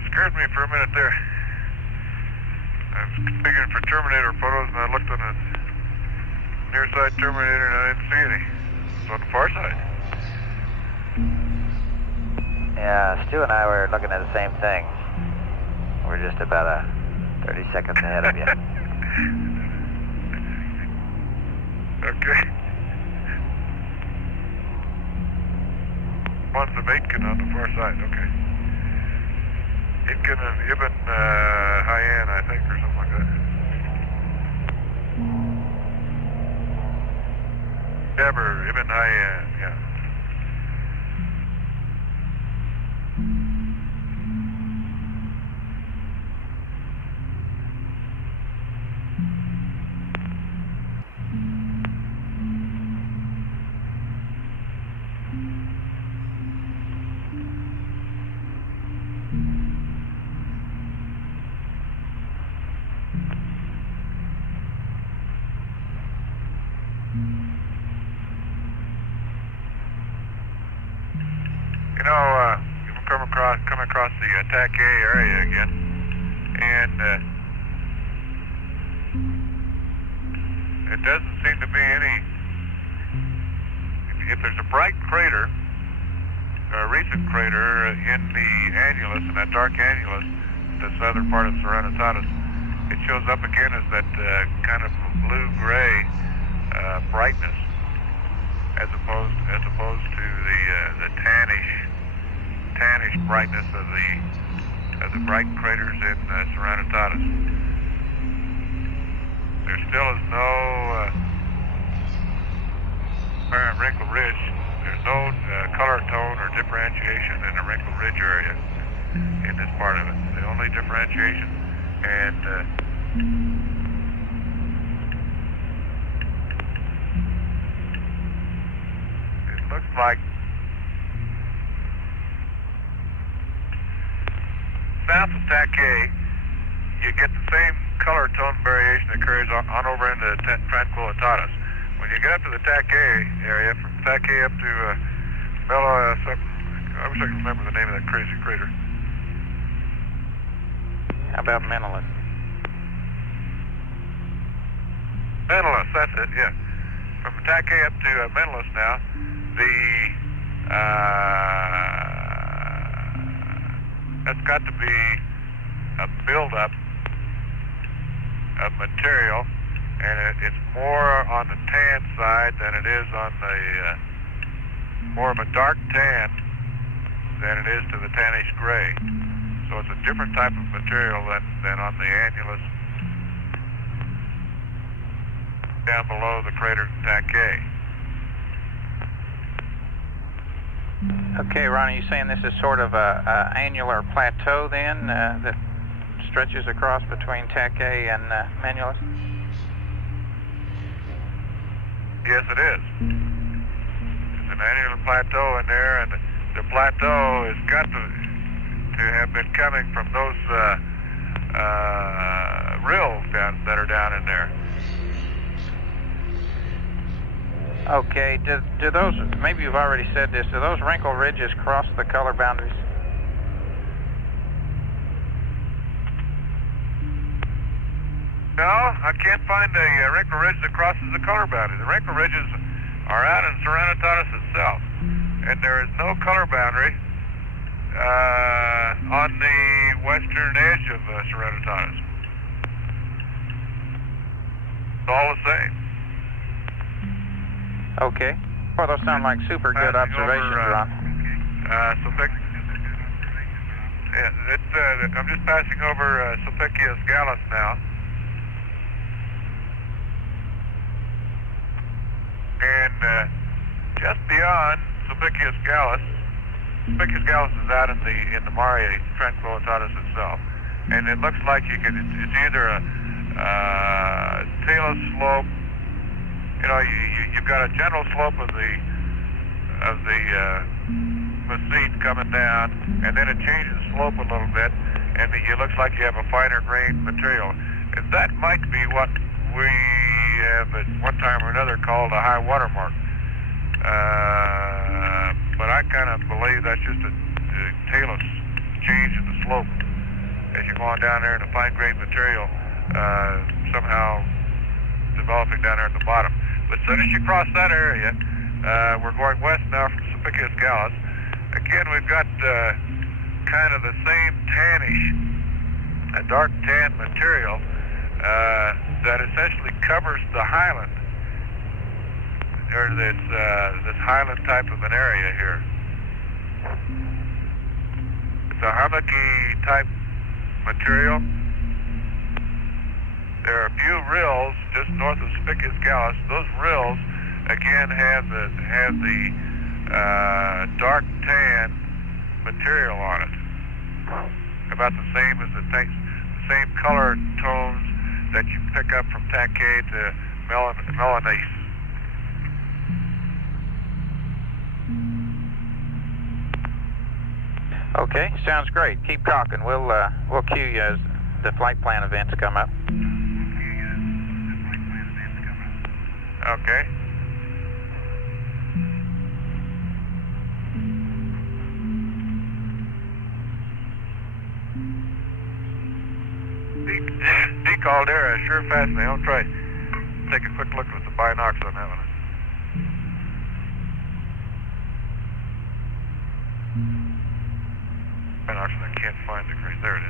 Scared me for a minute there. I was configuring for Terminator photos and I looked on the near side Terminator and I didn't see any. It's on the far side. Yeah, Stu and I were looking at the same thing. We're just about 30 seconds ahead of you. Okay. One's the Aitken on the far side, okay. Aitken and Ibn Hayyan, I think, or something like that. Dabber, Ibn Hayyan, yeah. across the attack A area again, and it doesn't seem to be any. If there's a bright crater, or a recent crater in the annulus, in that dark annulus, the southern part of Serenitatis, it shows up again as that kind of blue-gray brightness, as opposed to the tannish brightness of the bright craters in Serenitatis. There still is no apparent wrinkle ridge. There's no color tone or differentiation in the wrinkle ridge area in this part of it. The only differentiation, and it looks like south of Tac A, you get the same color tone variation that occurs on over into Tranquillitatis. When you get up to the Tac A area, from Tac A up to something, I wish I could remember the name of that crazy crater. How about Menelaus? Menelaus, that's it, yeah. From Tac A up to Menelaus now, that's got to be a buildup of material, and it's more on the tan side than it is on the, more of a dark tan than it is to the tannish gray. So it's a different type of material than on the annulus down below the crater Tac A. Okay, Ronnie, you saying this is sort of a annular plateau then that stretches across between Tac A and Menelaus? Yes, it is. It's an annular plateau in there, and the plateau has got to have been coming from those rills that are down in there. Okay, do those, maybe you've already said this, do those wrinkle ridges cross the color boundaries? No, I can't find a wrinkle ridge that crosses the color boundary. The wrinkle ridges are out in Serenitatis itself, and there is no color boundary on the western edge of Serenitatis. It's all the same. Okay. Well, those sound like super good observations, Ron. I'm just passing over Sulpicius Gallus now. And just beyond Sulpicius Gallus is out in the Mare Tranquillitatis itself, and it looks like it's either a talus slope. You know, you've got a general slope of the mesite coming down, and then it changes slope a little bit, and it looks like you have a finer grained material. And that might be what we have at one time or another called a high water mark. But I kind of believe that's just a talus change in the slope as you're going down there, and the fine grained material somehow developing down there at the bottom. But as soon as you cross that area, we're going west now from Sulpicius Gallus. Again, we've got kind of the same tannish, a dark tan material that essentially covers the highland, or this highland type of an area here. It's a hummocky type material. There are a few rills just north of Sulpicius Gallus. Those rills, again, have the dark tan material on it, about the same as the same color tones that you pick up from Tac A to Menelaus. Okay, sounds great. Keep talking. We'll cue you as the flight plan events come up. Okay. D Caldera, sure fascinating. I'll try take a quick look with the binocs on that one. Binocs, I can't find the green. There it is.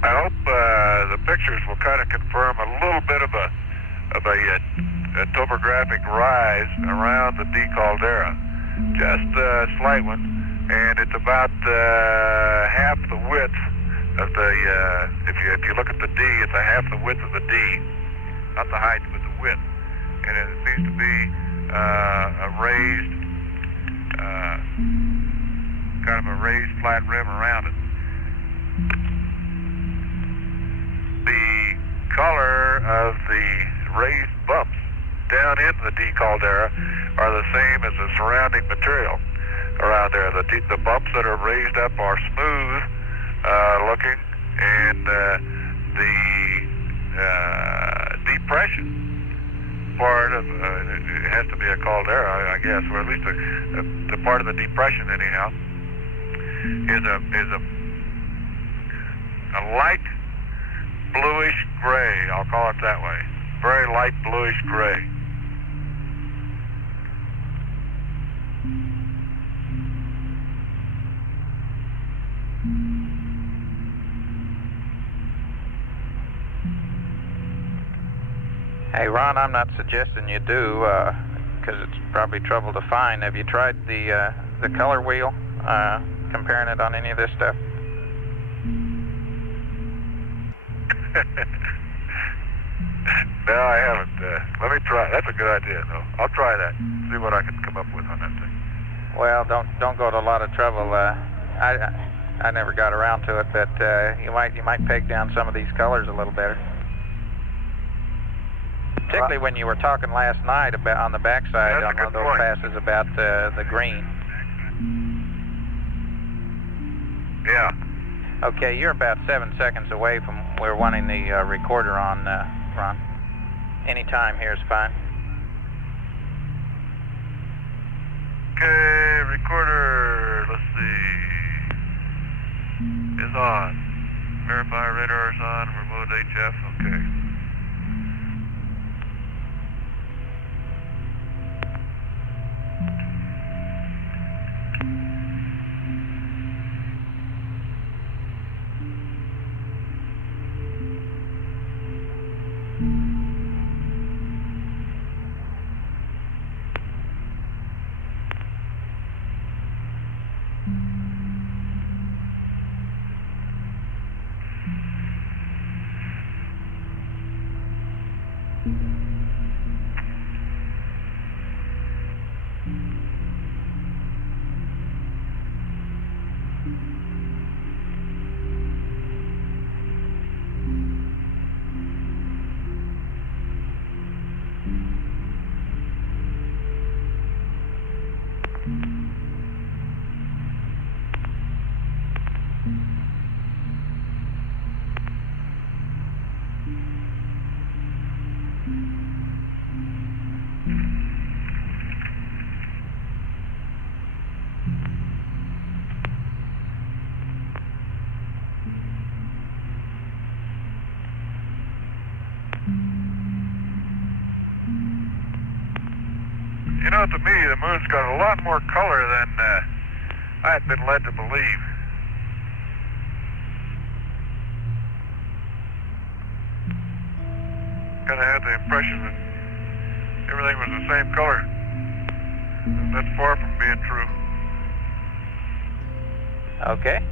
I hope the pictures will kind of confirm a little bit of a topographic rise around the D Caldera, just a slight one, and it's about half the width of the. If you look at the D, it's a half the width of the D, not the height but the width, and it seems to be a raised, kind of a raised flat rim around it. The color of the raised bumps down in the D Caldera are the same as the surrounding material around there. The bumps that are raised up are smooth looking, and the depression part of it has to be a caldera, I guess, or at least the part of the depression anyhow is a light bluish gray, I'll call it that way. Very light bluish gray. Hey, Ron, I'm not suggesting you do, because it's probably trouble to find. Have you tried the color wheel, comparing it on any of this stuff? No, I haven't. Let me try. That's a good idea, though. I'll try that. See what I can come up with on that thing. Well, don't go to a lot of trouble. I never got around to it, but you might peg down some of these colors a little better. Particularly when you were talking last night about on the backside on one of those passes about the green. Yeah. Okay, you're about 7 seconds away from we're wanting the recorder on, Ron. Any time here is fine. Okay, recorder, let's see, is on. Verify radar is on, remote HF, okay. You know, to me, the moon's got a lot more color than I had been led to believe. Kind of had the impression that everything was the same color. And that's far from being true. Okay.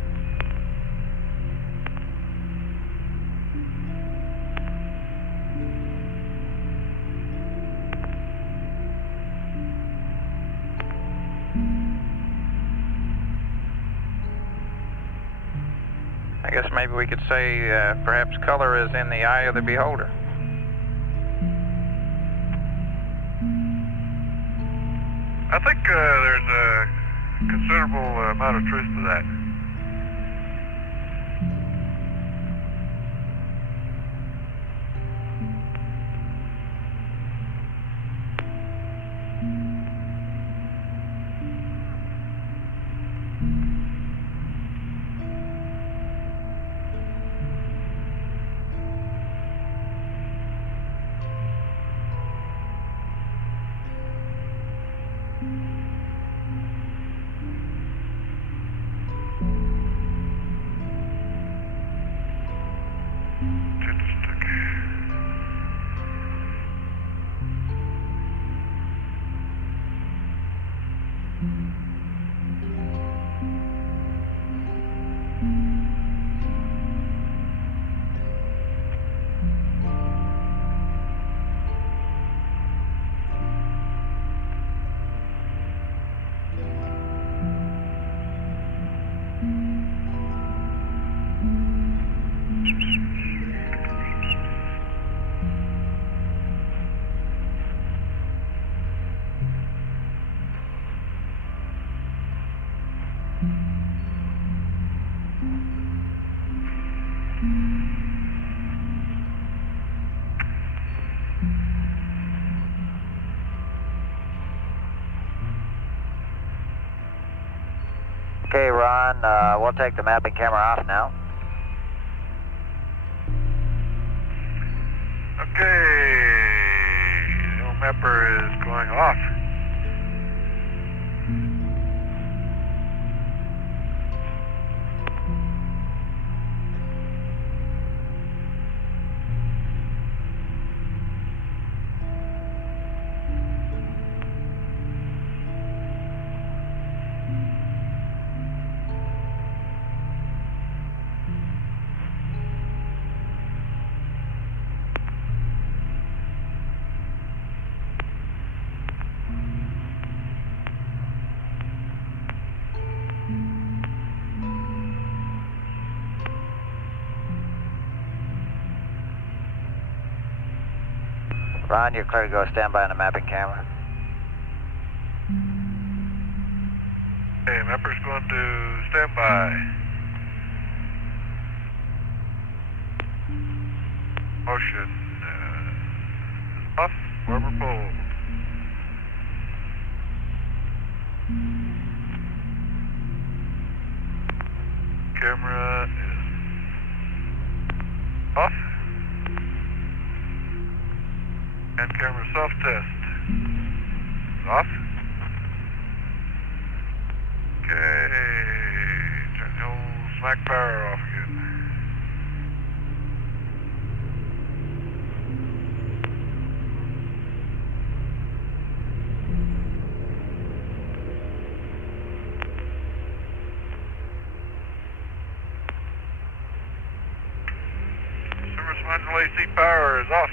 I guess maybe we could say perhaps color is in the eye of the beholder. I think there's a considerable amount of truth to that. Okay, Ron, we'll take the mapping camera off now. Okay, the old mapper is going off. Ron, you're clear to go stand by on the mapping camera. Okay, mapper's going to stand by. Motion. Off, rubber pole. Camera is off. And camera self-test. Off. Okay. Turn the old smack power off again. Service manual AC power is off.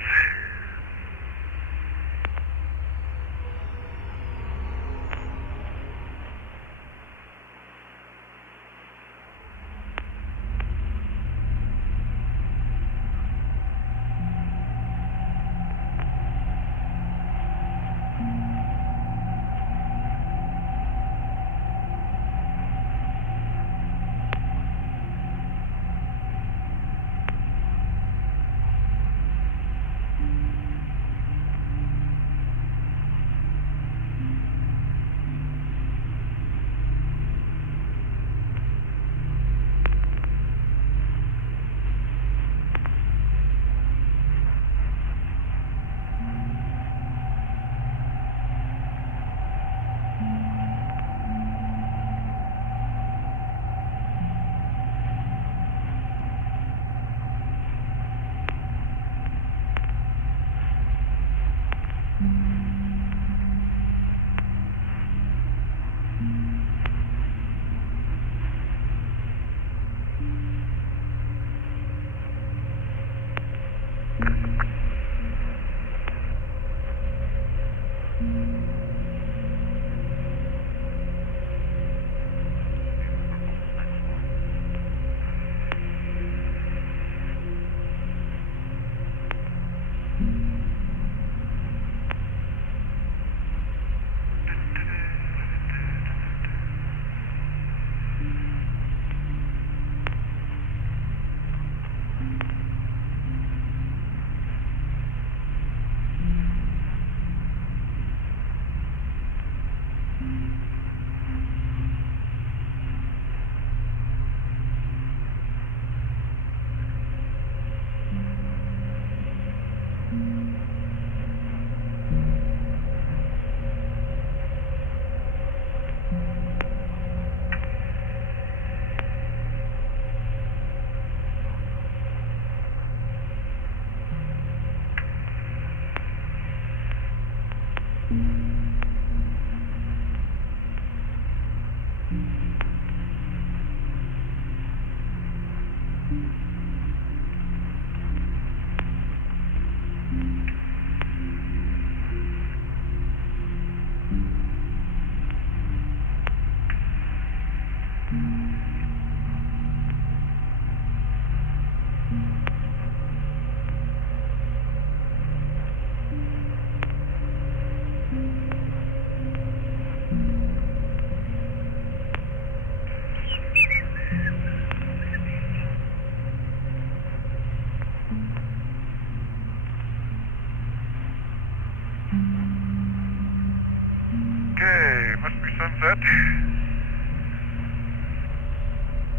Sunset.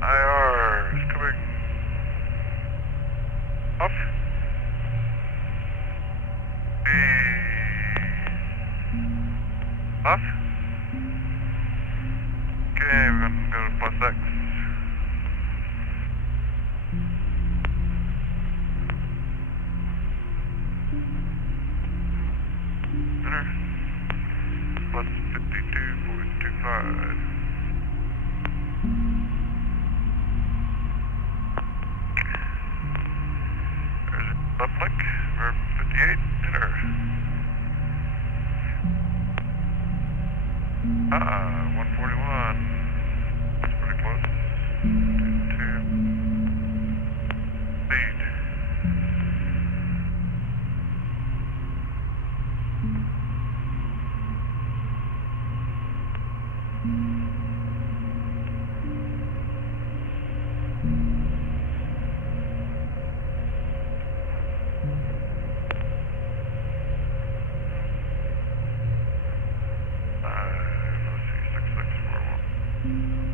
IR is coming up. B off. Okay, we're gonna go to plus X. Center. Plus 52.25. There's a uplink, verb 58, center. 141. That's pretty close. 2. Speed. Let's see, 6641.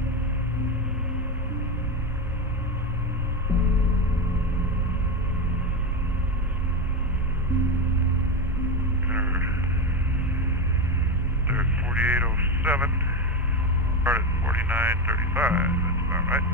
They're at 4807. Start at 4935. That's about right.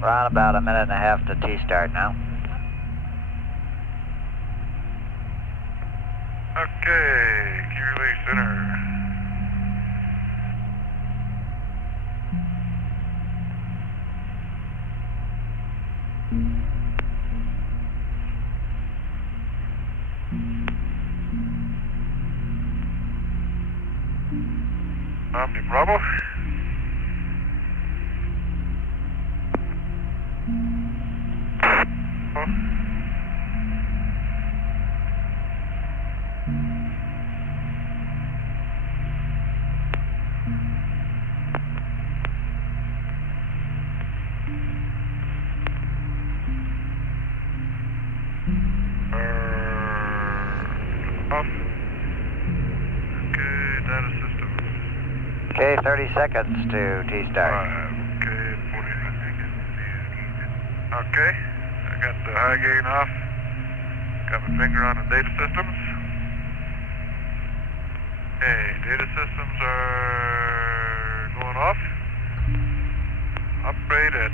We're on about a minute and a half to T-start now. Okay, key release center. Omni Bravo. Okay, 30 seconds to T-start. Okay, 40 seconds. Okay, I got the high gain off. Got my finger on the data systems. Okay, data systems are going off. Upgrade at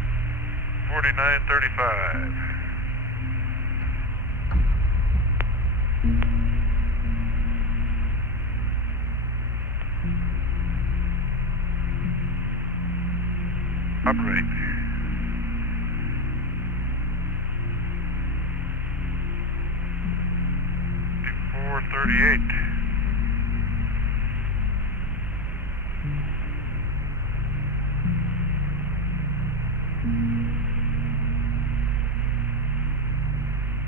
4935. Upgrade. .438.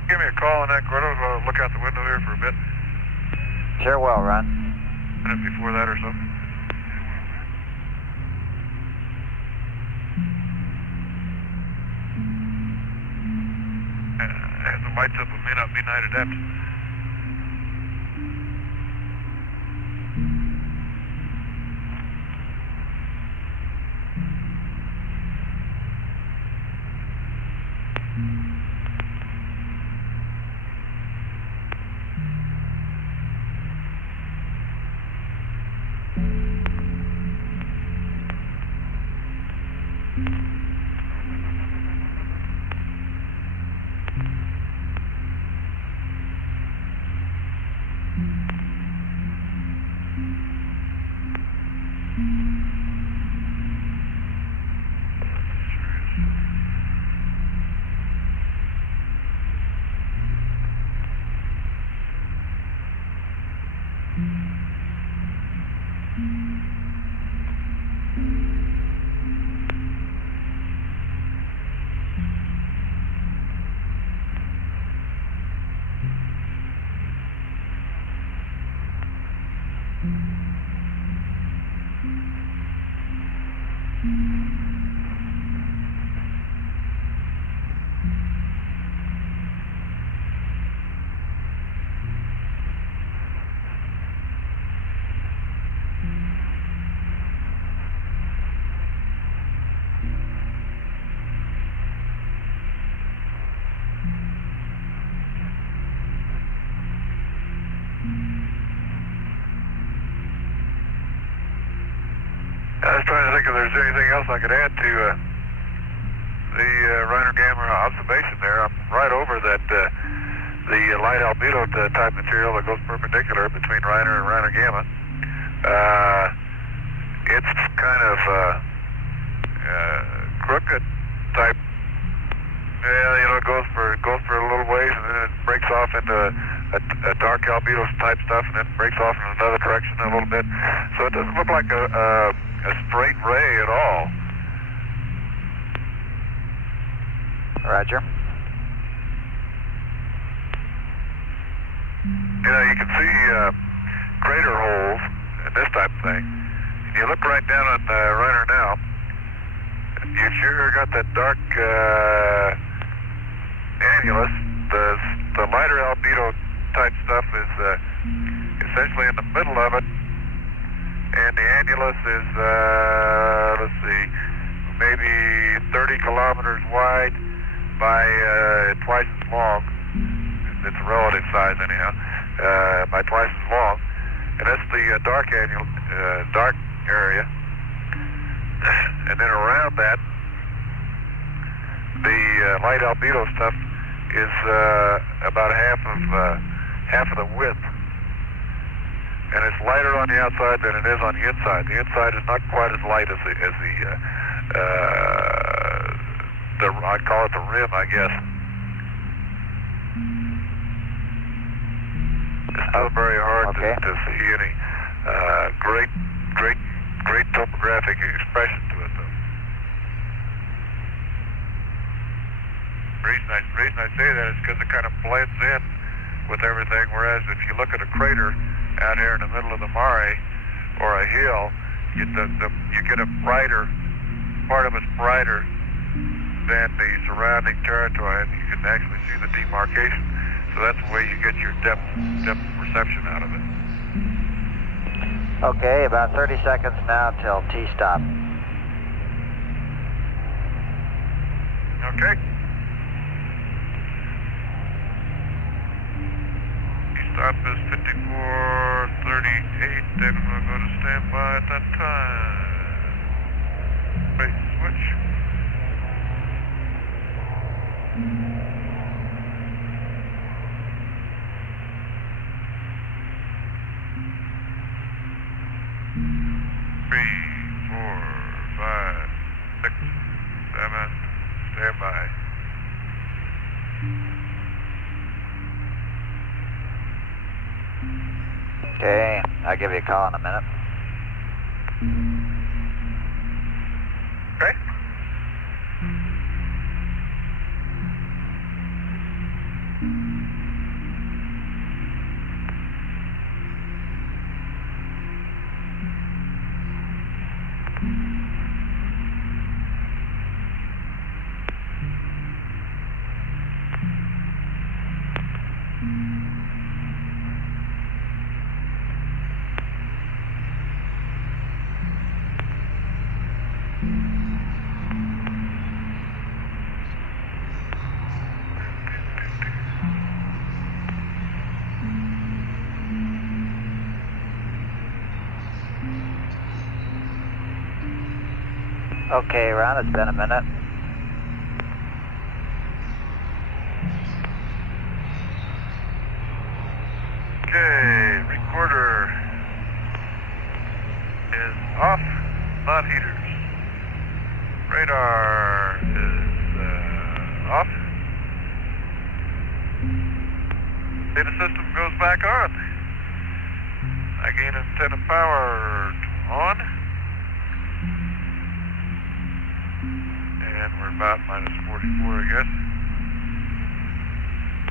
Give me a call on that, Gordo. I'll look out the window here for a bit. Sure will, Ron. A minute before that or so. Have the lights up, it may not be night adept. I was trying to think if there's anything else I could add to the Reiner Gamma observation there. I'm right over that the light albedo type material that goes perpendicular between Reiner and Reiner Gamma. It's kind of crooked type. Yeah, you know, it goes for a little ways and then it breaks off into a dark albedo type stuff and then breaks off in another direction a little bit. So it doesn't look like a straight ray at all. Roger. You know, you can see crater holes and this type of thing. You look right down on Reiner now, you sure got that dark annulus. The lighter albedo type stuff is essentially in the middle of it. And the annulus is, let's see, maybe 30 kilometers wide by twice as long. It's a relative size anyhow, by twice as long. And that's the dark area. And then around that, the light albedo stuff is about half of the width. And it's lighter on the outside than it is on the inside. The inside is not quite as light as the I call it the rim, I guess. It's still very hard to see any great topographic expression to it, though. The reason I say that is because it kind of blends in with everything, whereas if you look at a crater out here in the middle of the mare or a hill, you get a brighter, part of it's brighter than the surrounding territory, and you can actually see the demarcation. So that's the way you get your depth perception out of it. Okay, about 30 seconds now till T-stop. Okay. T-stop is 54:38, then we'll go to standby at that time. Wait, switch. Three, 4, 5, 6, 7, standby. Okay, I'll give you a call in a minute. Okay. Okay, Ron, it's been a minute. Okay, recorder is off, not heaters. Radar is off. Data system goes back on. I gain antenna power on. And we're about -44, I guess.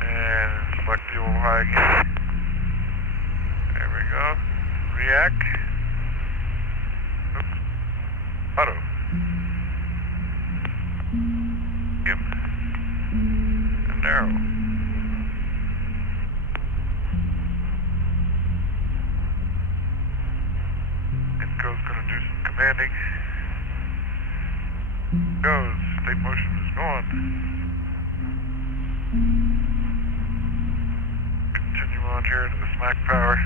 And select fuel high again. There we go. React. Oops. Auto. Yep. And narrow. Inco's gonna do some commanding. Goes. State motion is going. Continue on here to the smack power.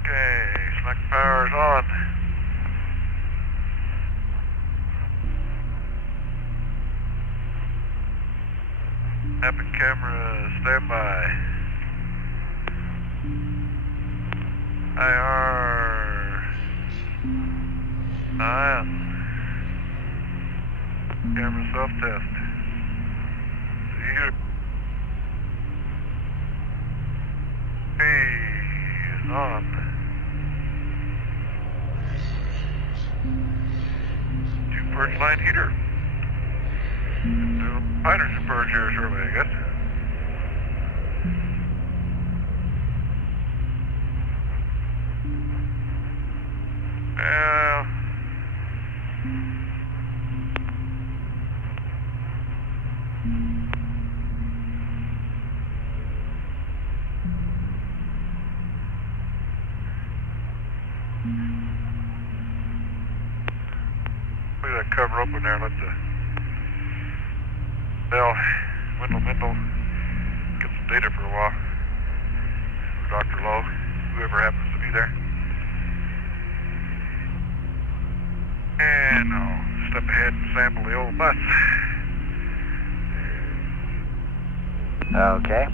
Okay, smack power is on. Mapping camera standby. IR 9. Camera self-test. See here. Hey, is on. Two purge line heater. Do hydrogen purge here shortly, I guess. Well, look at that cover open there. Let the bell, Wendell, get some data for a while. For Dr. Lowe, whoever happens to be there. And I'll step ahead and sample the old bus. Okay.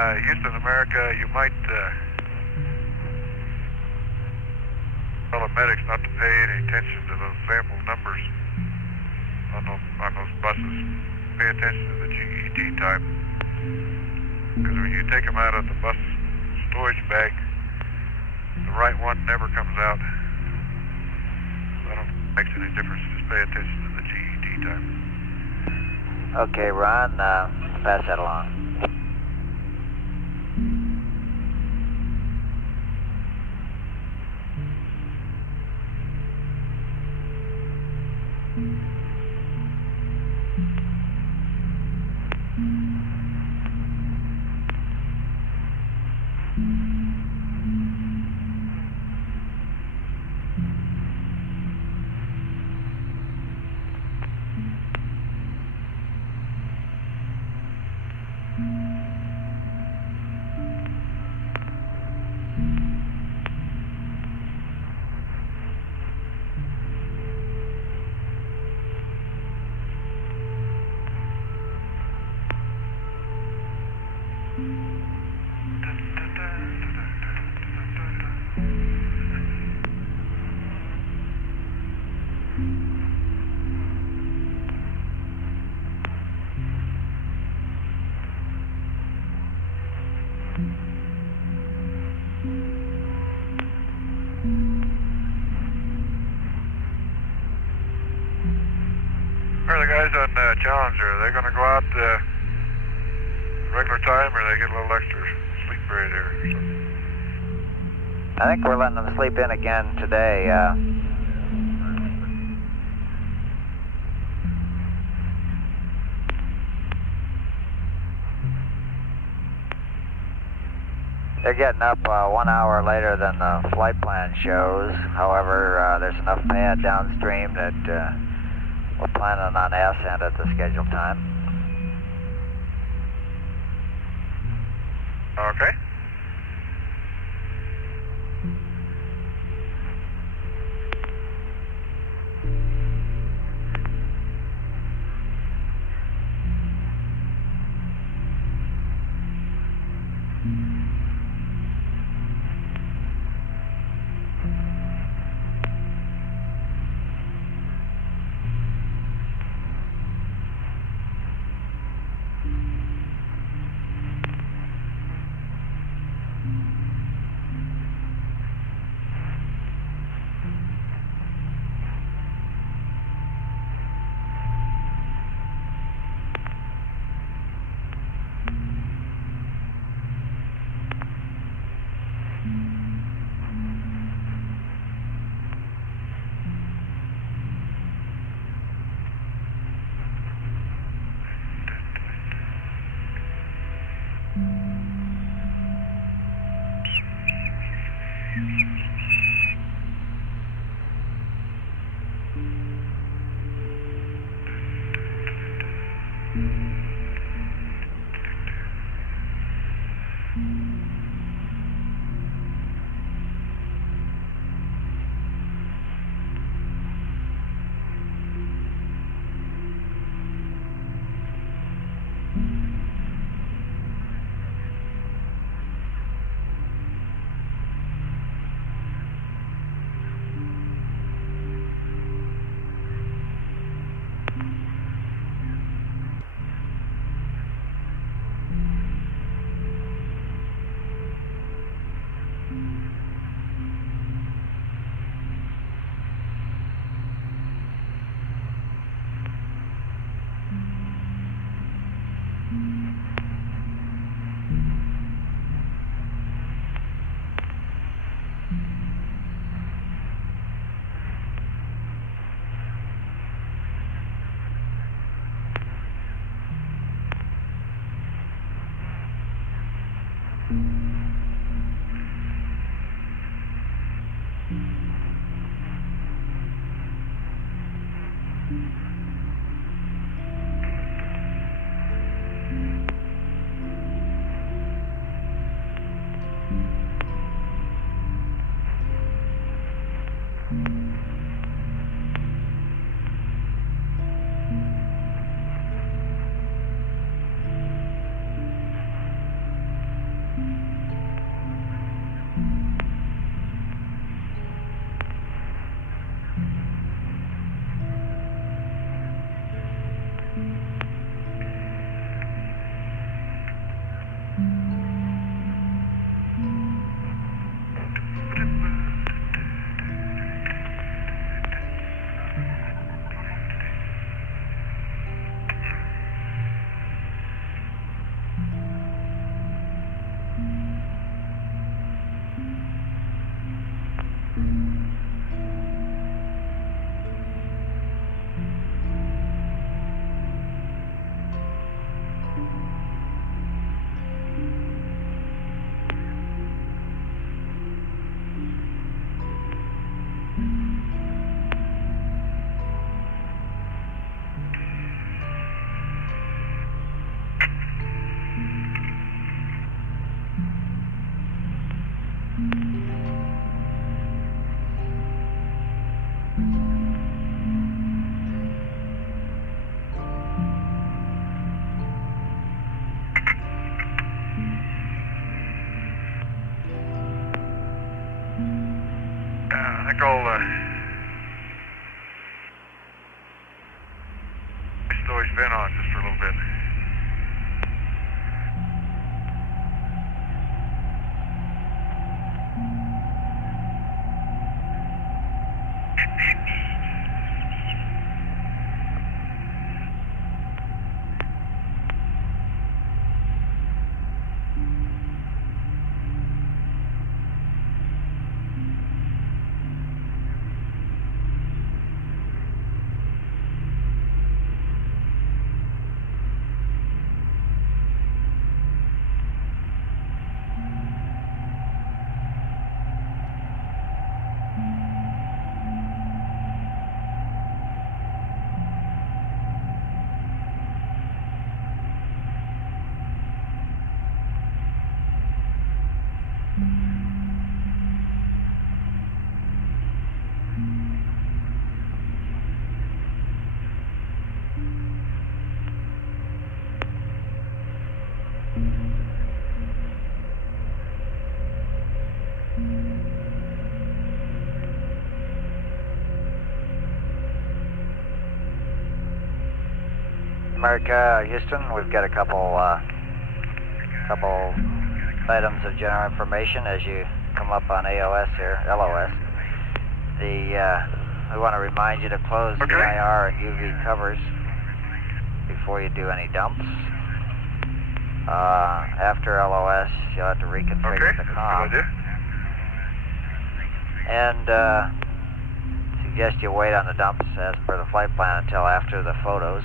Houston, America, you might tell the medics not to pay any attention to those sample numbers on those buses. Pay attention to the GET type. Because when you take them out of the bus storage bag, the right one never comes out. So I don't think it makes any difference. Just pay attention to the GET type. Okay, Ron, pass that along. Where are the guys on Challenger? Are they going to go out regular time, or they get a little extra sleep period here or something? I think we're letting them sleep in again today. They're getting up 1 hour later than the flight plan shows. However, there's enough pad downstream that we're planning on ascent at the scheduled time. Okay. I'll throw his fin on just for a little bit. America, Houston, we've got a couple items of general information as you come up on AOS here, LOS. We want to remind you to close the IR and UV covers before you do any dumps. After LOS, you'll have to reconfigure the comm. And suggest you wait on the dumps as per the flight plan until after the photos.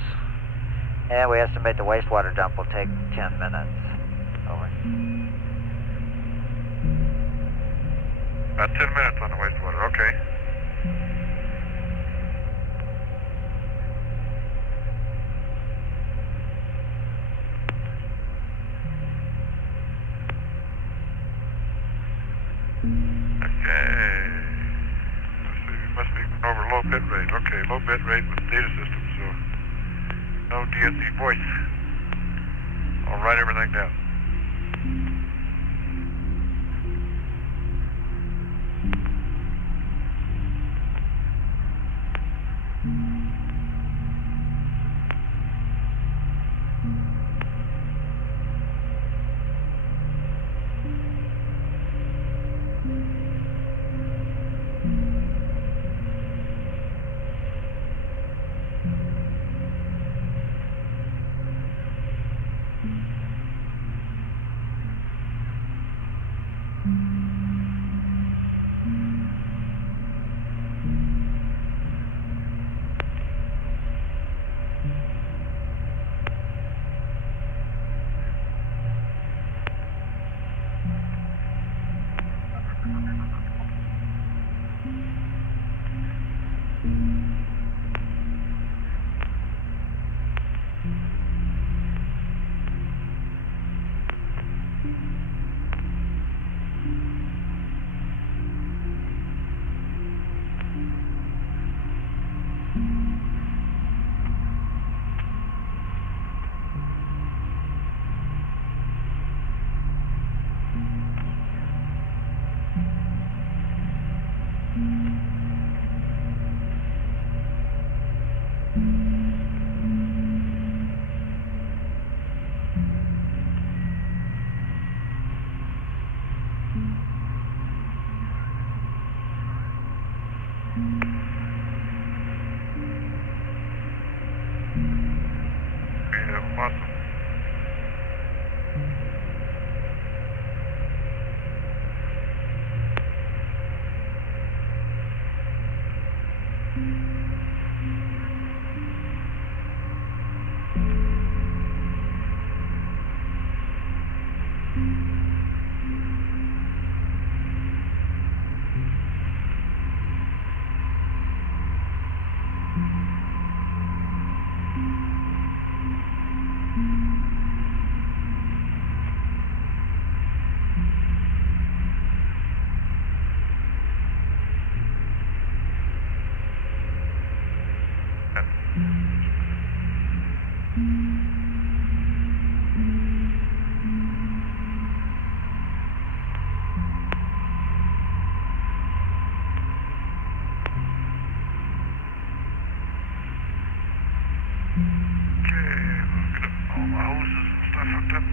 And we estimate the wastewater dump will take 10 minutes. Over. About 10 minutes on the wastewater, okay. Okay. Let's see, we must be over low bit rate. Okay, low bit rate with data system, so no DSC voice. I'll write everything down.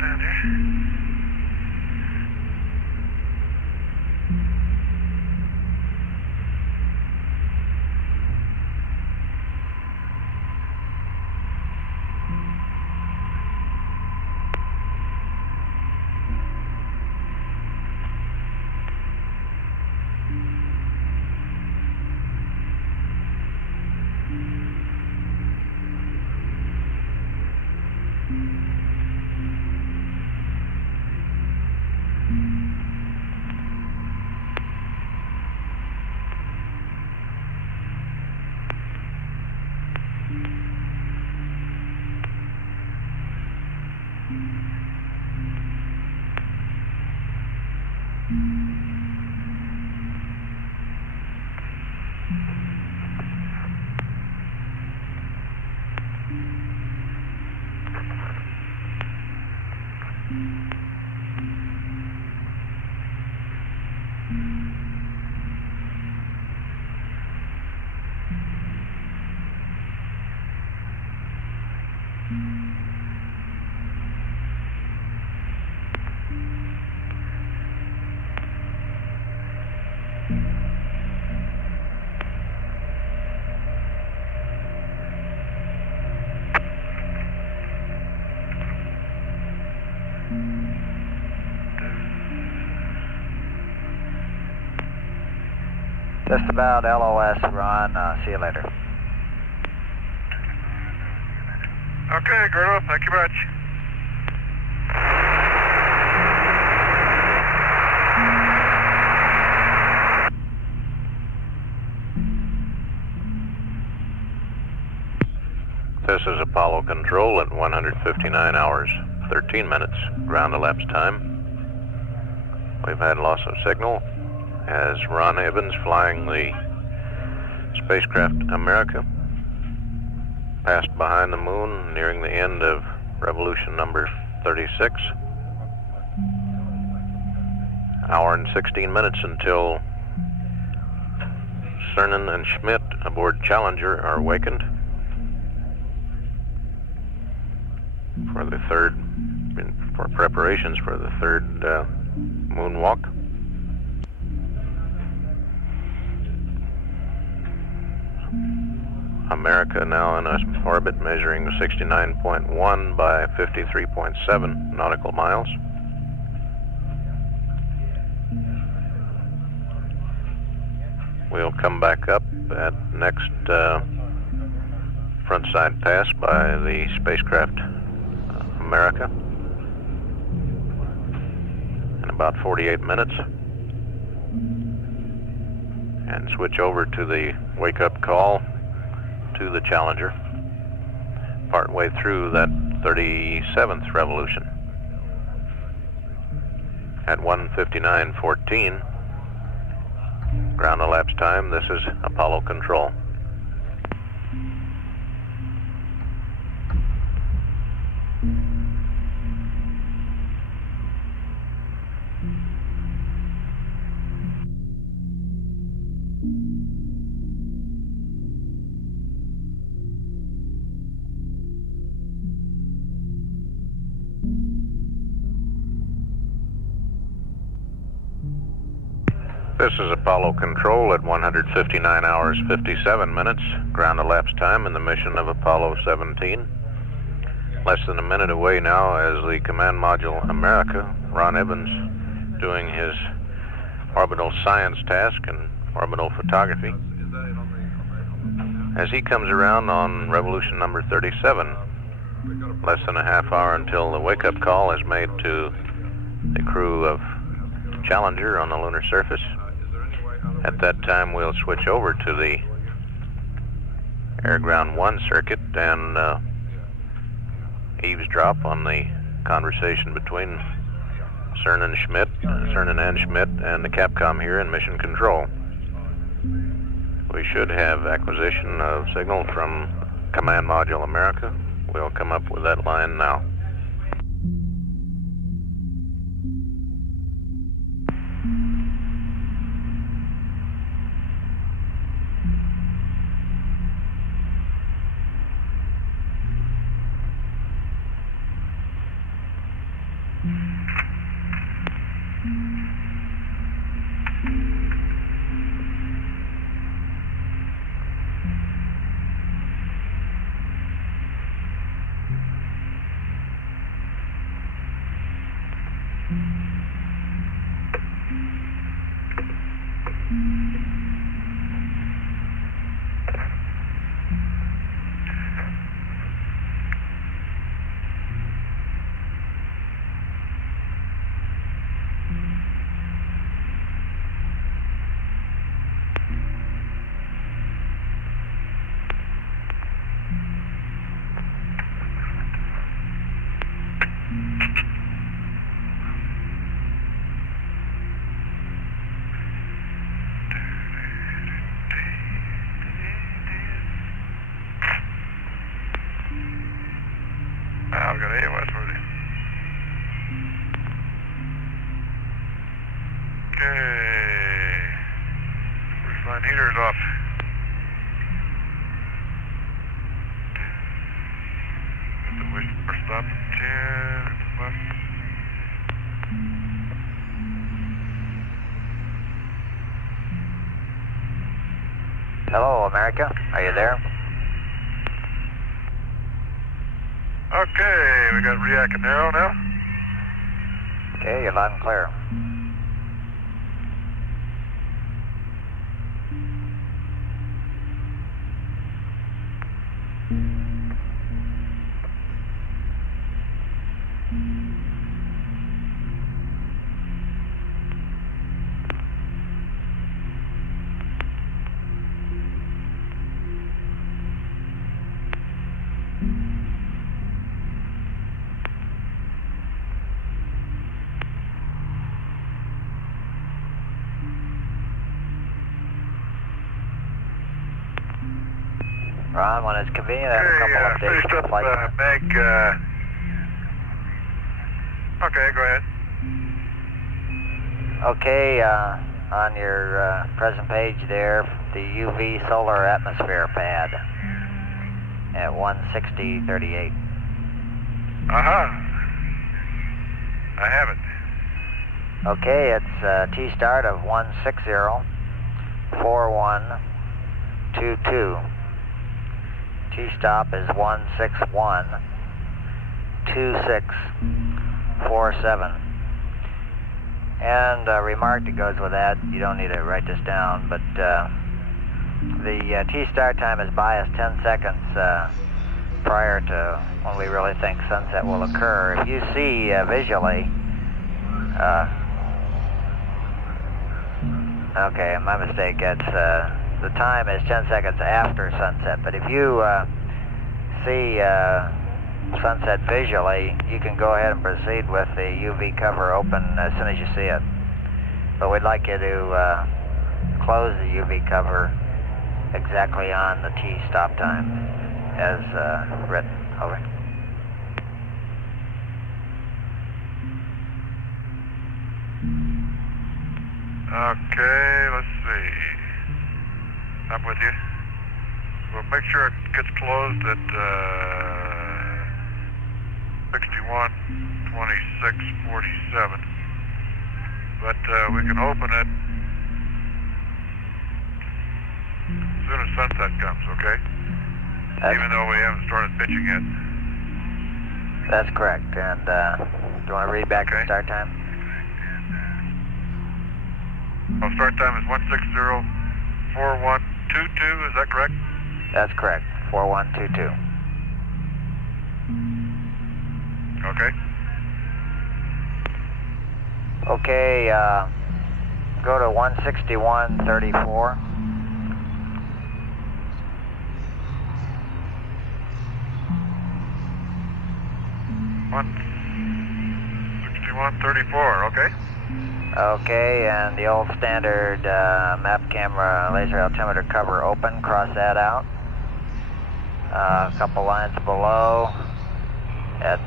down here. Just about LOS, Ron. See you later. Okay, Gordo, thank you much. This is Apollo Control at 159 hours, 13 minutes, ground elapsed time. We've had loss of signal as Ron Evans, flying the spacecraft America, passed behind the moon, nearing the end of revolution number 36. Hour and 16 minutes until Cernan and Schmidt aboard Challenger are awakened for the third, for preparations for the third moonwalk. America now in an orbit measuring 69.1 by 53.7 nautical miles. We'll come back up at next frontside pass by the spacecraft America in about 48 minutes and switch over to the wake-up call to the Challenger partway through that 37th revolution. At 1:59:14 ground elapsed time, this is Apollo Control. This is Apollo Control at 159 hours, 57 minutes, ground elapsed time in the mission of Apollo 17. Less than a minute away now as the Command Module America, Ron Evans, doing his orbital science task and orbital photography. As he comes around on revolution number 37, less than a half hour until the wake-up call is made to the crew of Challenger on the lunar surface. At that time, we'll switch over to the Air-Ground 1 circuit and eavesdrop on the conversation between Cernan and Schmidt and the Capcom here in Mission Control. We should have acquisition of signal from Command Module America. We'll come up with that line now. Now we got AOS ready. Okay. First line heater's off. Got the whisper stop 10 left. Hello, America. Are you there? Okay, we got React and Arrow now. Okay, you're loud and clear. Ron, when it's convenient, I have a couple updates. Finished up Meg. Okay, go ahead. Okay, on your present page there, the UV solar atmosphere pad at 160.38. I have it. Okay, it's T-start of 160.4122. T-stop is 161.2647. And a remark that goes with that, you don't need to write this down, but the T-start time is biased 10 seconds prior to when we really think sunset will occur. If you see visually, okay, my mistake, it's the time is 10 seconds after sunset, but if you see sunset visually, you can go ahead and proceed with the UV cover open as soon as you see it. But we'd like you to close the UV cover exactly on the T-stop time as written. Over. Okay, let's see. I'm with you. We'll make sure it gets closed at 61:26:47. But we can open it as soon as sunset comes, okay? Even though we haven't started pitching yet. That's correct. And do you want to read back the start time? Well, start time is 160.4122, is that correct? That's correct, 4122. Okay. Okay, go to 161.34. $161.34, okay. Okay, and the old standard map camera laser altimeter cover open, cross that out. A couple lines below at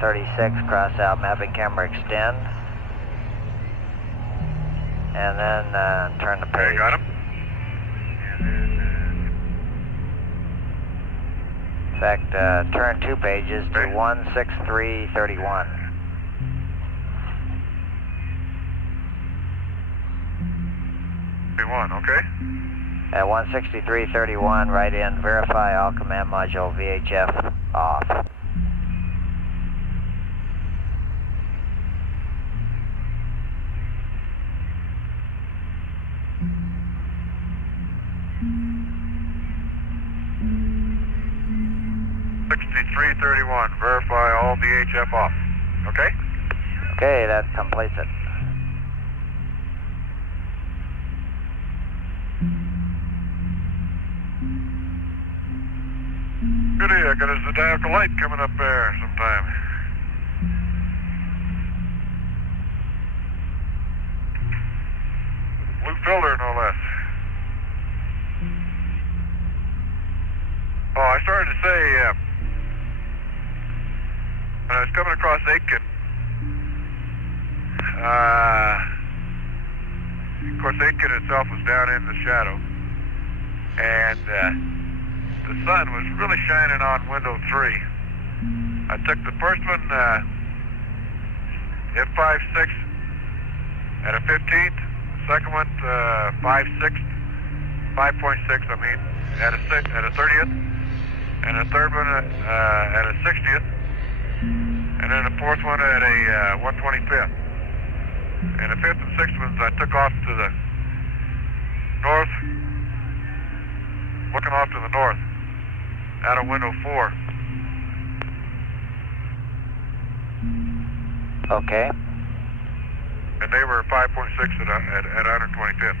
36, cross out mapping camera extend. And then turn the page. Okay, got him. In fact, turn 2 pages to 163.31. Okay. At 163.31, write in verify all command module VHF off. $63.31, verify all VHF off. Okay? Okay, that completes it. Goody, I got a zodiacal light coming up there sometime. Blue filter, no less. Oh, I started to say, was coming across Aitken. Of course, Aitken itself was down in the shadow. And the sun was really shining on window 3. I took the first one, F5.6 at a 15th. Second one, 5.6, I mean, at a 30th. And the third one at a 60th. And then the fourth one at a 125th. And the fifth and sixth ones I took off to the north, looking off to the north, out of window 4. Okay. And they were 5.6 at 125th.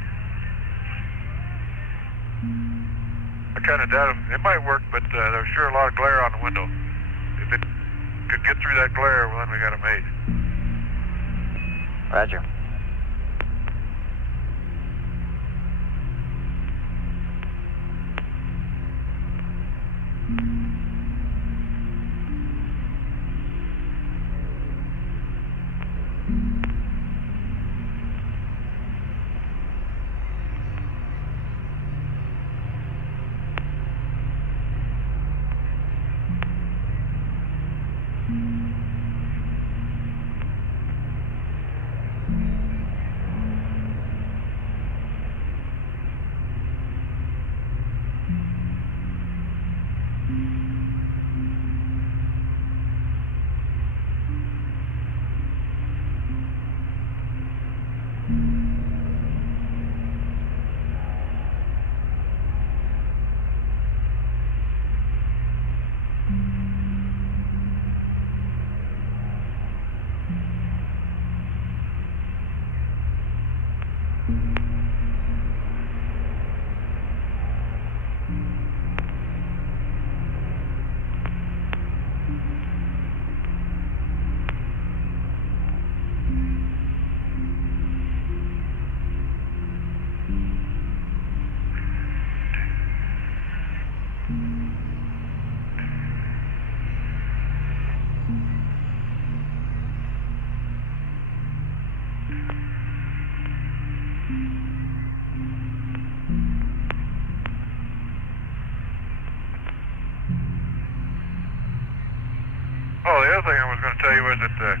I kind of doubt it might work, but there was sure a lot of glare on the window. If it could get through that glare, well, then we got it made. Roger. Oh, the other thing I was going to tell you was that the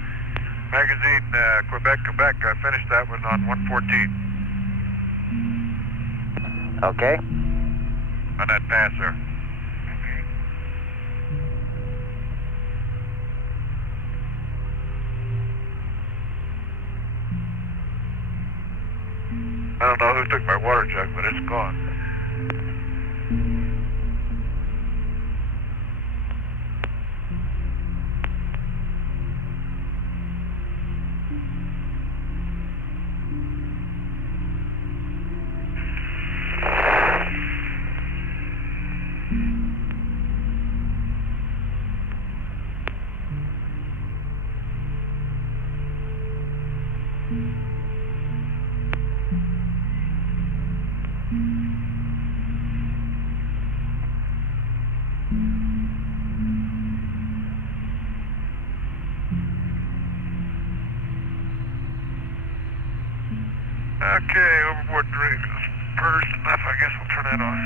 magazine Quebec, I finished that one on 114. Okay. On that pass there. I don't know who took my water jug, but it's gone. Okay, overboard drink is purged enough. I guess we'll turn that on.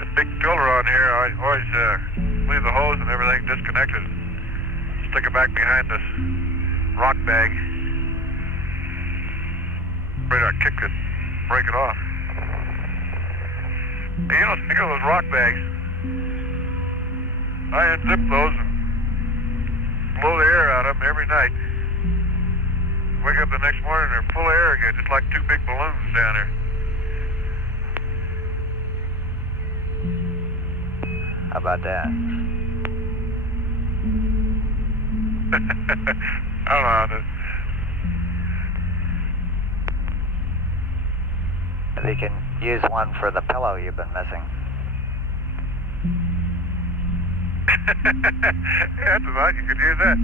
The big filler on here, I always leave the hose and everything disconnected. Stick it back behind this rock bag. Afraid I kick it, break it off. Hey, you know, speaking of those rock bags, I unzip those and blow the air out of them every night. Wake up the next morning, they're full of air again, just like two big balloons down there. How about that? I don't know how to... We can use one for the pillow you've been missing. That's about, you could use that.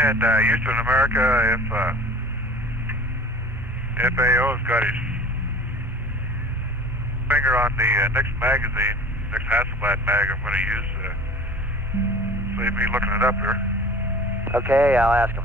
And Houston, America, if FAO's got his finger on the next magazine, next Hasselblad mag I'm going to use, save me looking it up here. Okay, I'll ask him.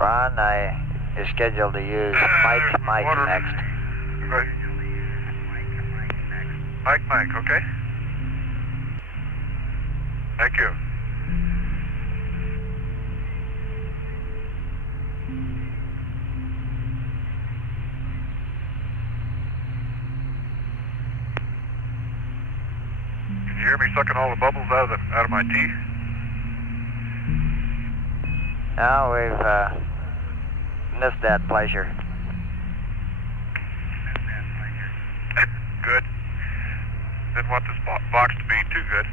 Ron, you're scheduled to use Mike next. Mike, okay? Thank you. Can you hear me sucking all the bubbles out of my teeth? No, we've missed that pleasure. Good. Didn't want this box to be too good.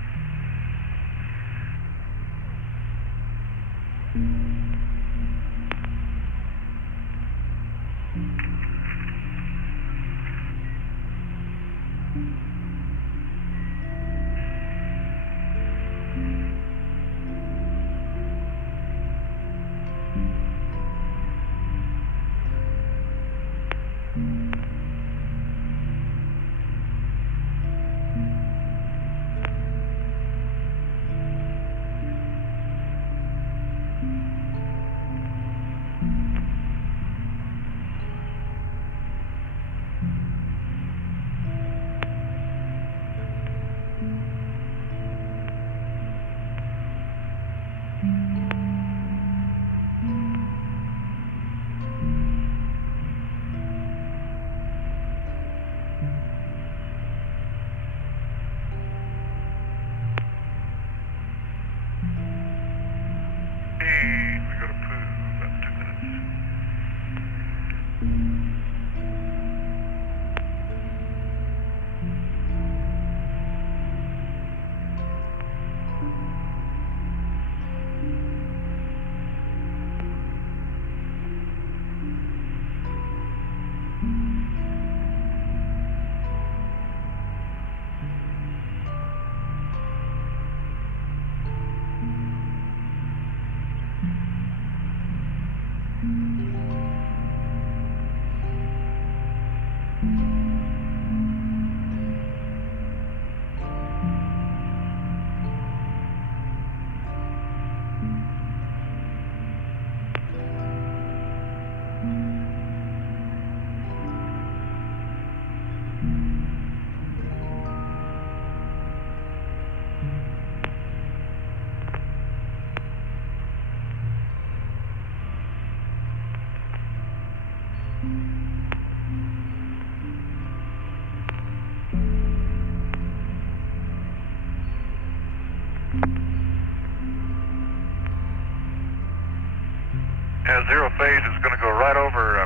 Zero phase is going to go right over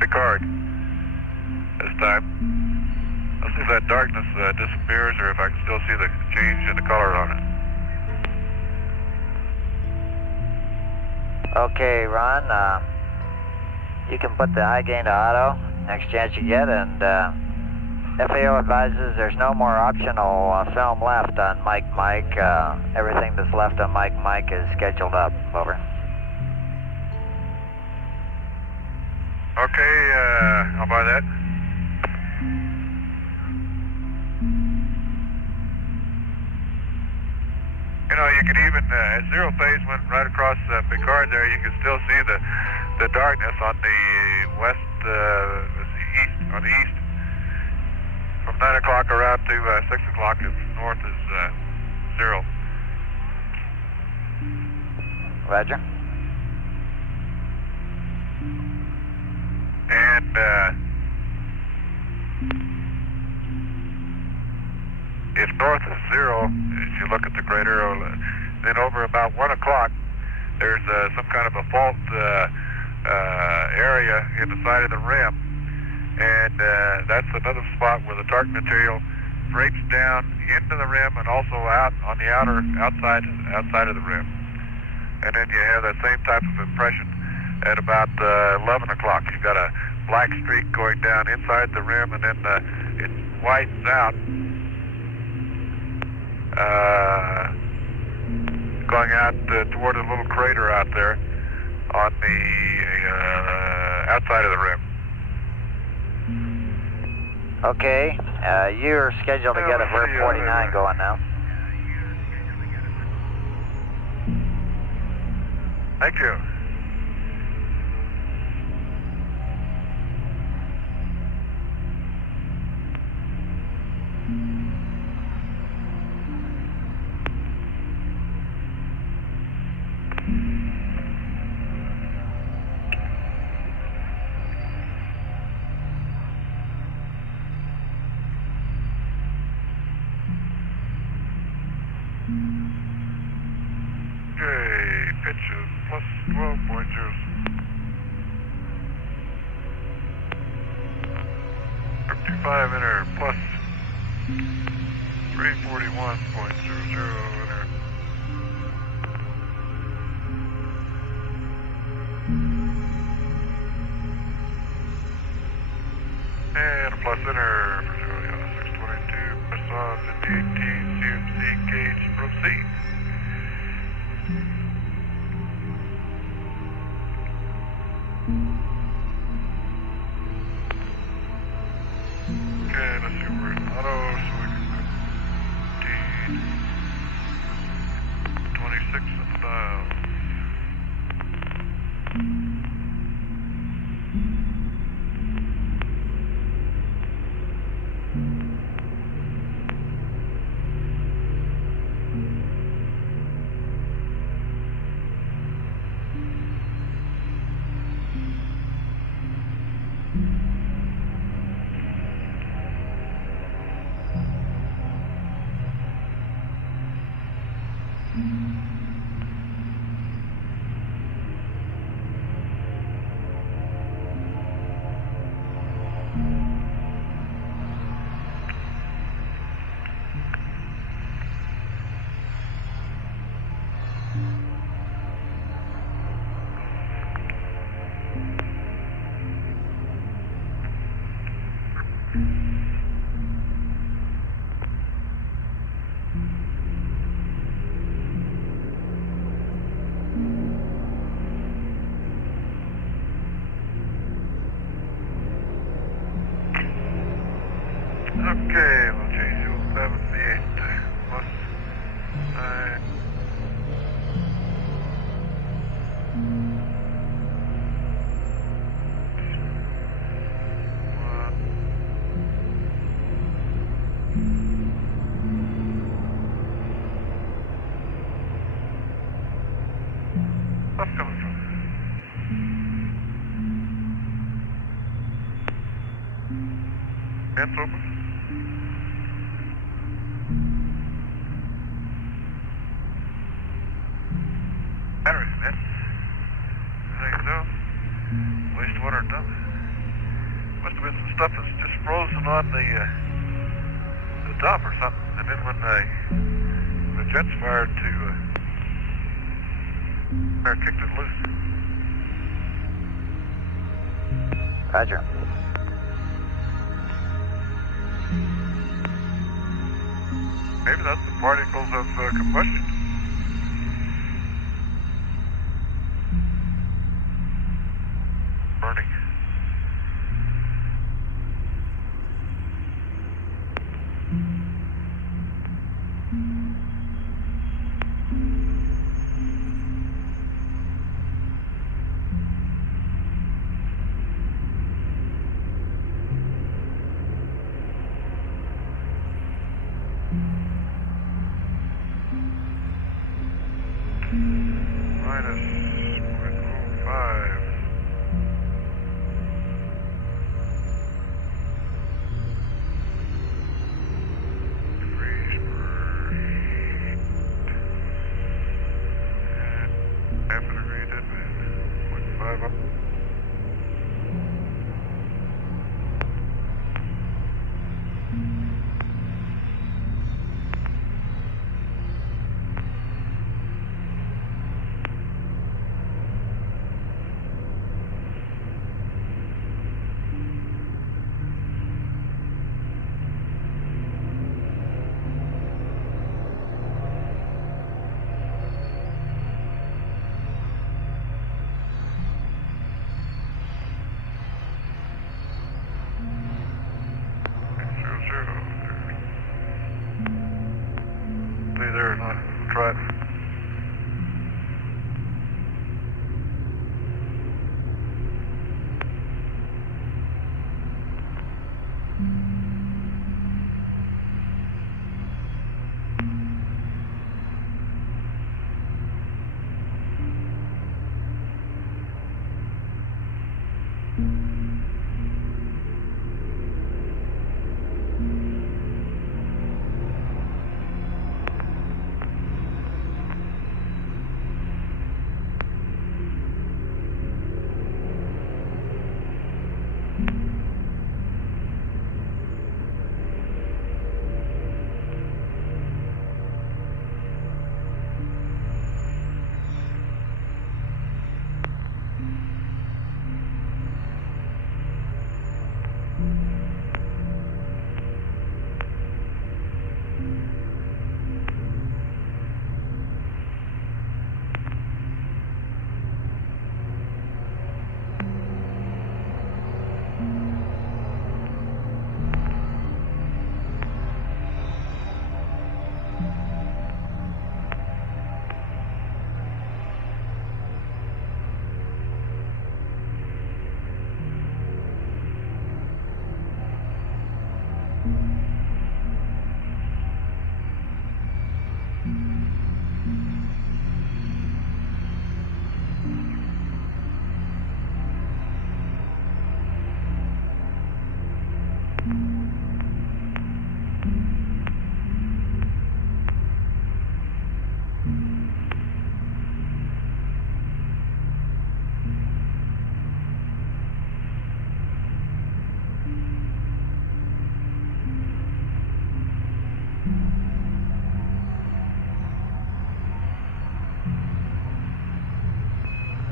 Picard this time. Let's see if that darkness disappears or if I can still see the change in the color on it. Okay, Ron, you can put the high gain to auto next chance you get, and FAO advises there's no more optional film left on Mike. Everything that's left on Mike is scheduled up. Over. Okay, I'll buy that. You know, you could even, as zero phase went right across Picard there, you can still see the darkness on the west, east, on the east. From 9 o'clock around to 6 o'clock, if north is zero. Roger. And if north is zero, as you look at the crater, then over about 1 o'clock, there's some kind of a fault area in the side of the rim. And that's another spot where the dark material breaks down into the rim and also out on the outside of the rim. And then you have that same type of impression at about 11 o'clock. You've got a black streak going down inside the rim, and then it widens out, going out toward a little crater out there on the outside of the rim. Okay, you're scheduled to get a Vert 49 going now. Thank you. Okay, pitch is plus 12.0. 55 enter plus 341.00 enter. And a plus enter for Julia 622. Press on 5018 CMC gauge. Proceed. Okay, let's see, we're in auto, so we can put 26 at the dial. Okay, we'll change you 78 plus 9. What's coming from? Vents open. Battery vent. I think so. Wastewater dump. Must have been some stuff that's just frozen on the dump or something. And then when the jets fired kicked it loose. Roger. Maybe that's the particles of combustion. Burning. Minus 0.05. Degrees per and half a degree, didn't it? 0.5 up. There, not try it.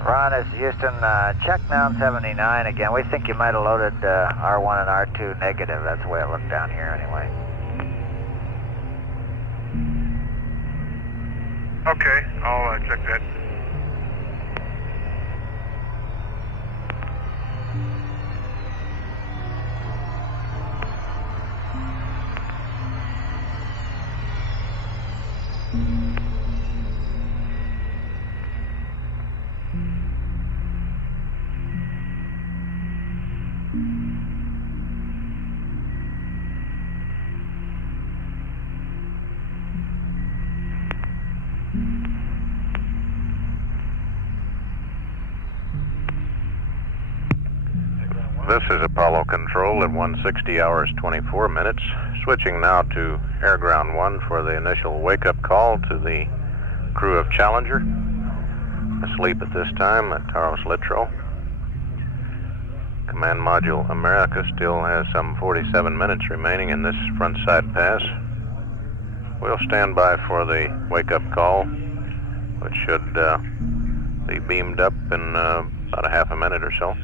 Ron, this is Houston. Check down 79 again. We think you might have loaded R1 and R2 negative. That's the way it looked down here anyway. Okay, I'll check that. This is Apollo Control at 1:60 hours 24 minutes. Switching now to Air Ground 1 for the initial wake-up call to the crew of Challenger. Asleep at this time at Taros Littrow. Command Module America still has some 47 minutes remaining in this front side pass. We'll stand by for the wake-up call, which should be beamed up in about a half a minute or so.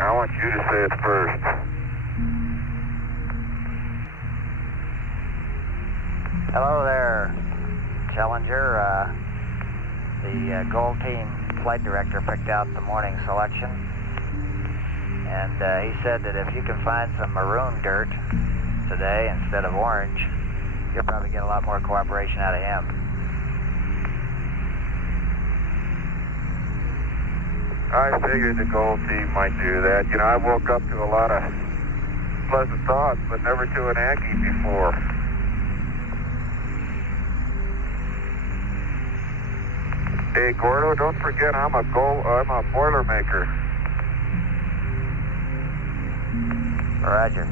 I want you to say it first. Hello there, Challenger. The Gold Team flight director picked out the morning selection, and he said that if you can find some maroon dirt today instead of orange, you'll probably get a lot more cooperation out of him. I figured the Gold Team might do that. You know, I woke up to a lot of pleasant thoughts, but never to an Aggie before. Hey, Gordo, don't forget I'm a Boilermaker. Roger.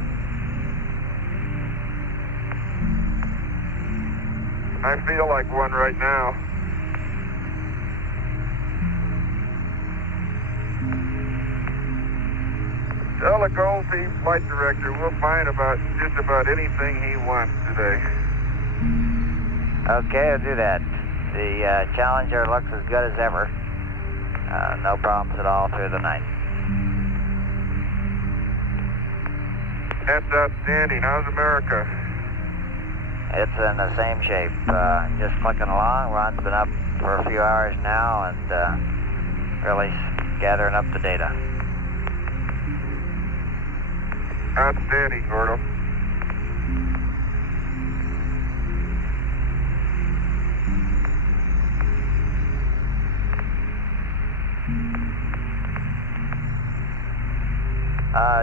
I feel like one right now. Tell the Gold Team flight director we'll find just about anything he wants today. Okay, I'll do that. The Challenger looks as good as ever. No problems at all through the night. That's outstanding. How's America? It's in the same shape. Just clicking along. Ron's been up for a few hours now and really gathering up the data. Outstanding, Gordo.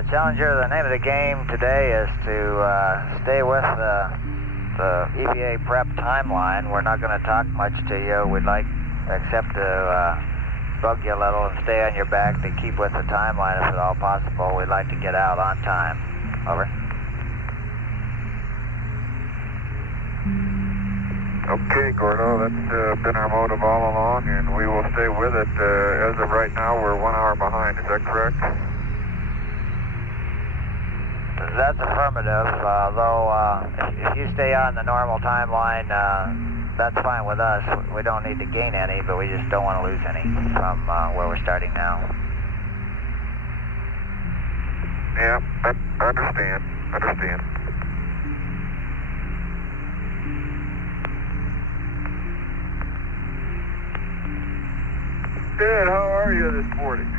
Challenger, the name of the game today is to stay with the EVA prep timeline. We're not going to talk much to you. We'd like, except to bug you a little and stay on your back to keep with the timeline if at all possible. We'd like to get out on time. Over. Okay, Gordo, that's been our motive all along, and we will stay with it. As of right now, we're 1 hour behind. Is that correct? That's affirmative, though if you stay on the normal timeline, that's fine with us. We don't need to gain any, but we just don't want to lose any from where we're starting now. Yeah, I understand. Ed, how are you this morning?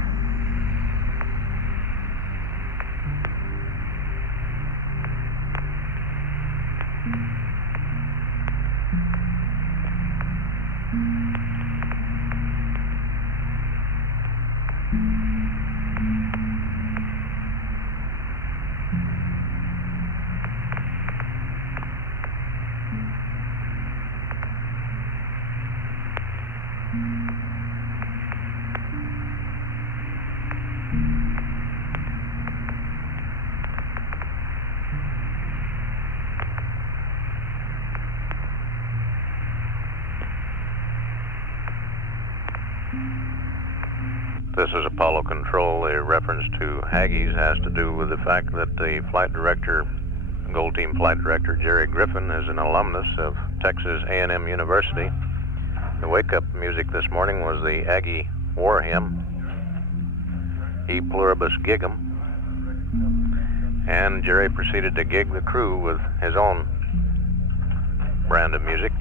This is Apollo Control. The reference to Aggies has to do with the fact that the flight director, Gold Team flight director Jerry Griffin, is an alumnus of Texas A&M University. The wake-up music this morning was the Aggie war hymn, E Pluribus Gigum, and Jerry proceeded to gig the crew with his own brand of music.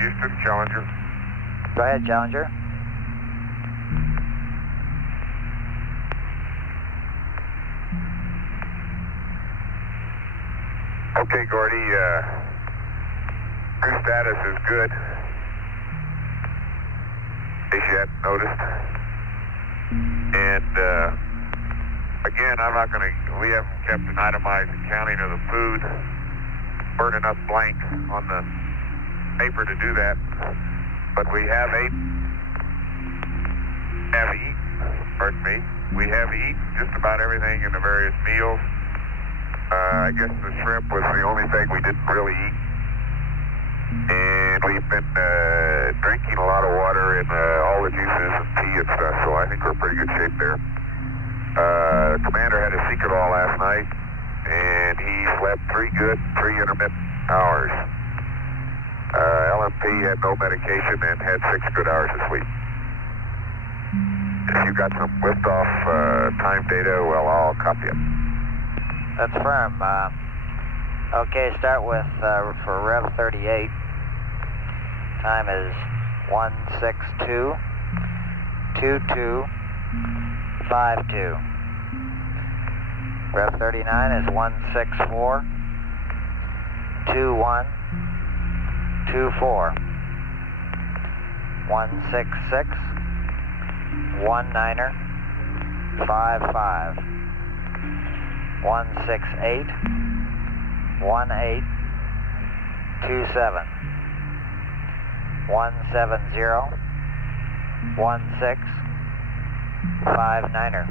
Houston, Challenger. Go ahead, Challenger. Okay, Gordy, crew status is good. In case you hadn't noticed. And, again, we haven't kept an itemized accounting of the food. Burn enough blanks on the paper to do that. But we have eaten. We have eaten just about everything in the various meals. I guess the shrimp was the only thing we didn't really eat. And we've been drinking a lot of water and all the juices and tea and stuff, so I think we're in pretty good shape there. The commander had a secret all last night, and he slept 3 good, 3 intermittent hours. LMP had no medication and had 6 good hours of sleep. If you got some liftoff time data, well, I'll copy it. That's firm. Okay, start with, for Rev 38. Time is 162.2252. Rev 39 is 164.2124. 166.1955. 168.1827. 170.1659.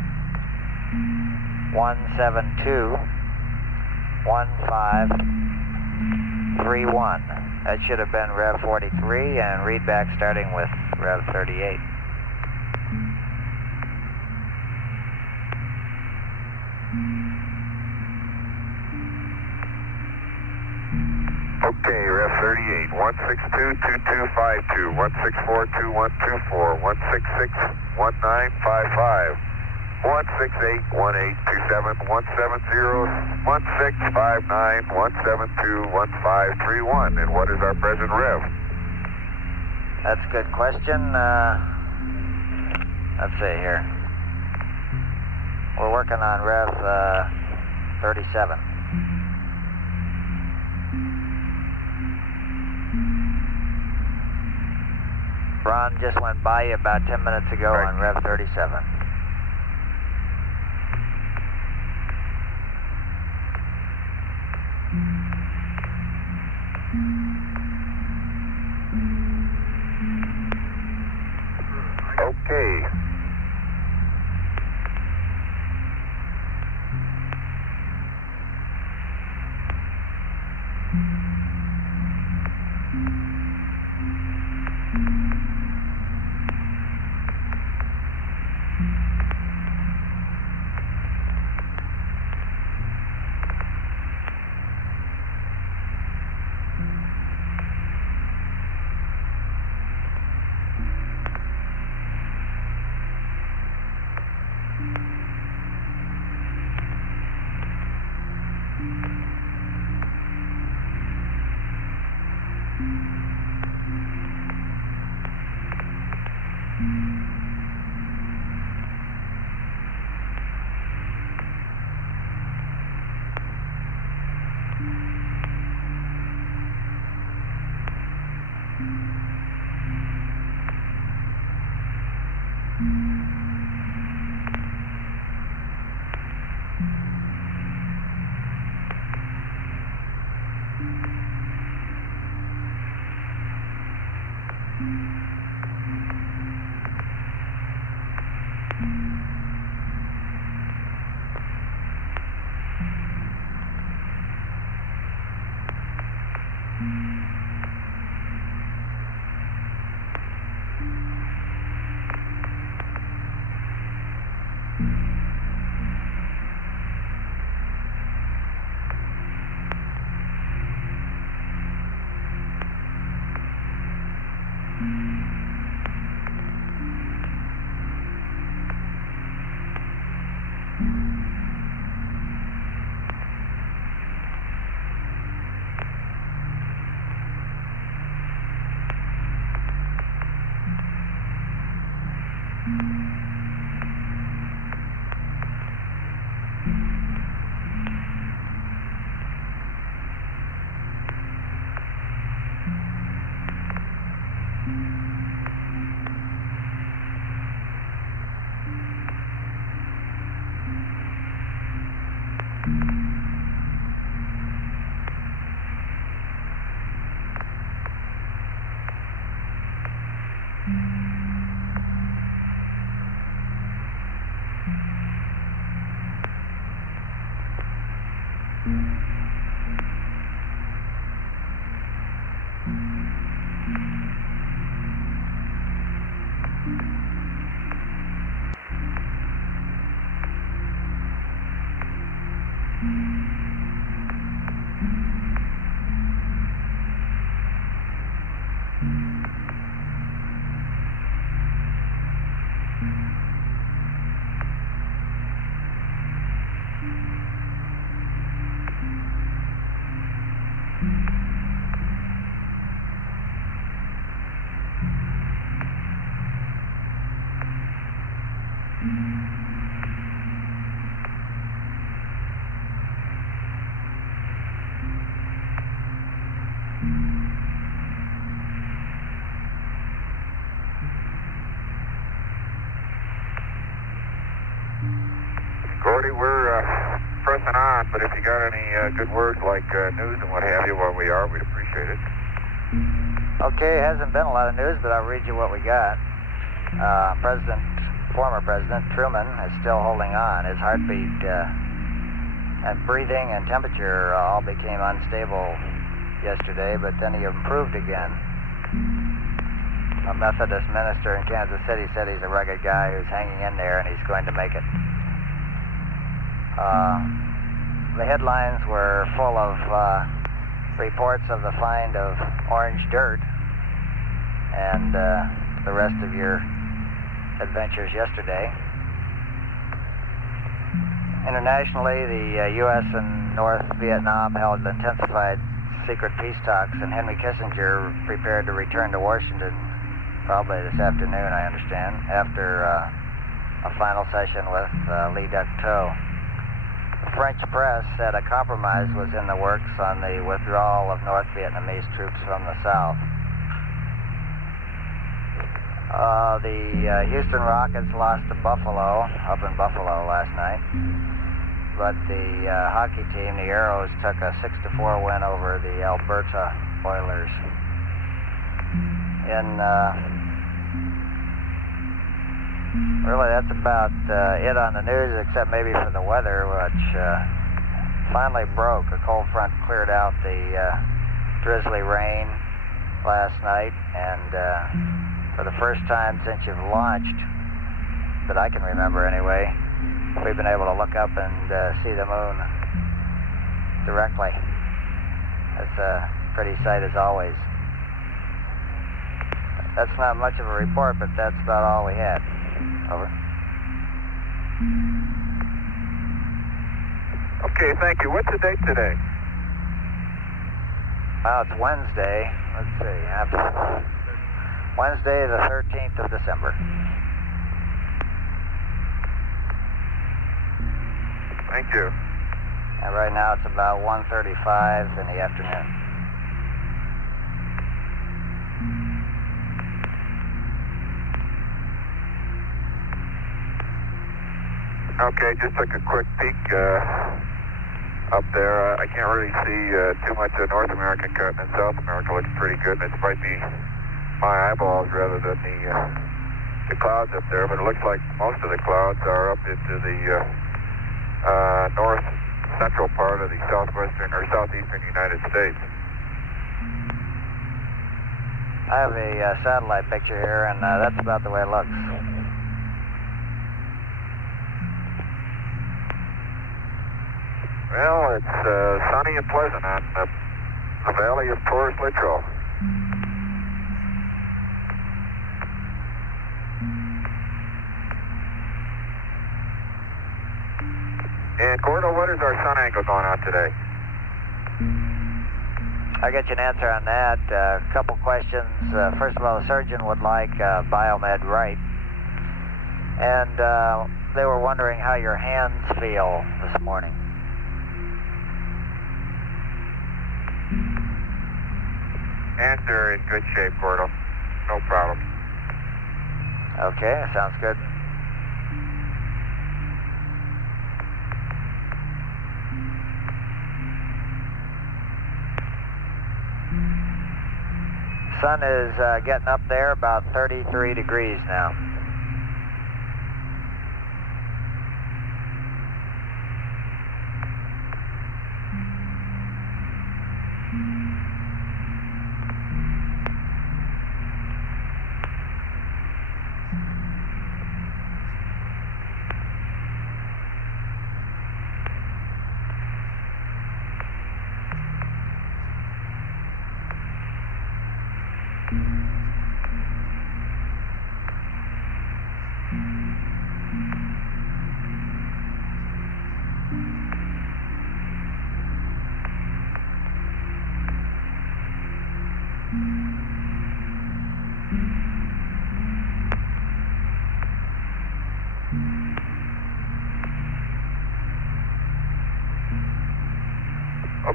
172.1531. That should have been Rev 43, and read back starting with Rev 38. Okay, Rev 38, 162.2252, 164.2124, 166.1955, 168.1827, 170.1659, 172.1531. And what is our present Rev? That's a good question. Let's see here. We're working on Rev 37. Ron just went by you about 10 minutes ago on Rev 37. Okay. on, but if you got any good words like news and what have you while we are, we'd appreciate it. Okay, hasn't been a lot of news, but I'll read you what we got. Former President Truman is still holding on. His heartbeat and breathing and temperature all became unstable yesterday, but then he improved again. A Methodist minister in Kansas City said he's a rugged guy who's hanging in there and he's going to make it. The headlines were full of reports of the find of orange dirt and the rest of your adventures yesterday. Internationally, the U.S. and North Vietnam held intensified secret peace talks, and Henry Kissinger prepared to return to Washington probably this afternoon, I understand, after a final session with Le Duc Tho. The French press said a compromise was in the works on the withdrawal of North Vietnamese troops from the south. The Houston Rockets lost to Buffalo, up in Buffalo last night. But the hockey team, the Arrows, took a 6-4 win over the Alberta Oilers. Really, that's about it on the news, except maybe for the weather, which finally broke. A cold front cleared out the drizzly rain last night, and for the first time since you've launched, that I can remember anyway, we've been able to look up and see the moon directly. It's a pretty sight as always. That's not much of a report, but that's about all we had. Over. Okay, thank you. What's the date today? Well, it's Wednesday. Let's see. Wednesday, the 13th of December. Thank you. And right now it's about 1:35 in the afternoon. Okay, just took a quick peek up there. I can't really see too much of North American continent. South America looks pretty good, and it might be my eyeballs rather than the clouds up there, but it looks like most of the clouds are up into the north central part of the southwestern or southeastern United States. I have a satellite picture here, and that's about the way it looks. Well, it's sunny and pleasant on the valley of Torres Littrow. And Gordo, what is our sun angle going on today? I'll get you an answer on that. A couple questions. First of all, the surgeon would like Biomed right. And they were wondering how your hands feel this morning. Hands are in good shape, Gordo. No problem. Okay, sounds good. Sun is getting up there about 33 degrees now.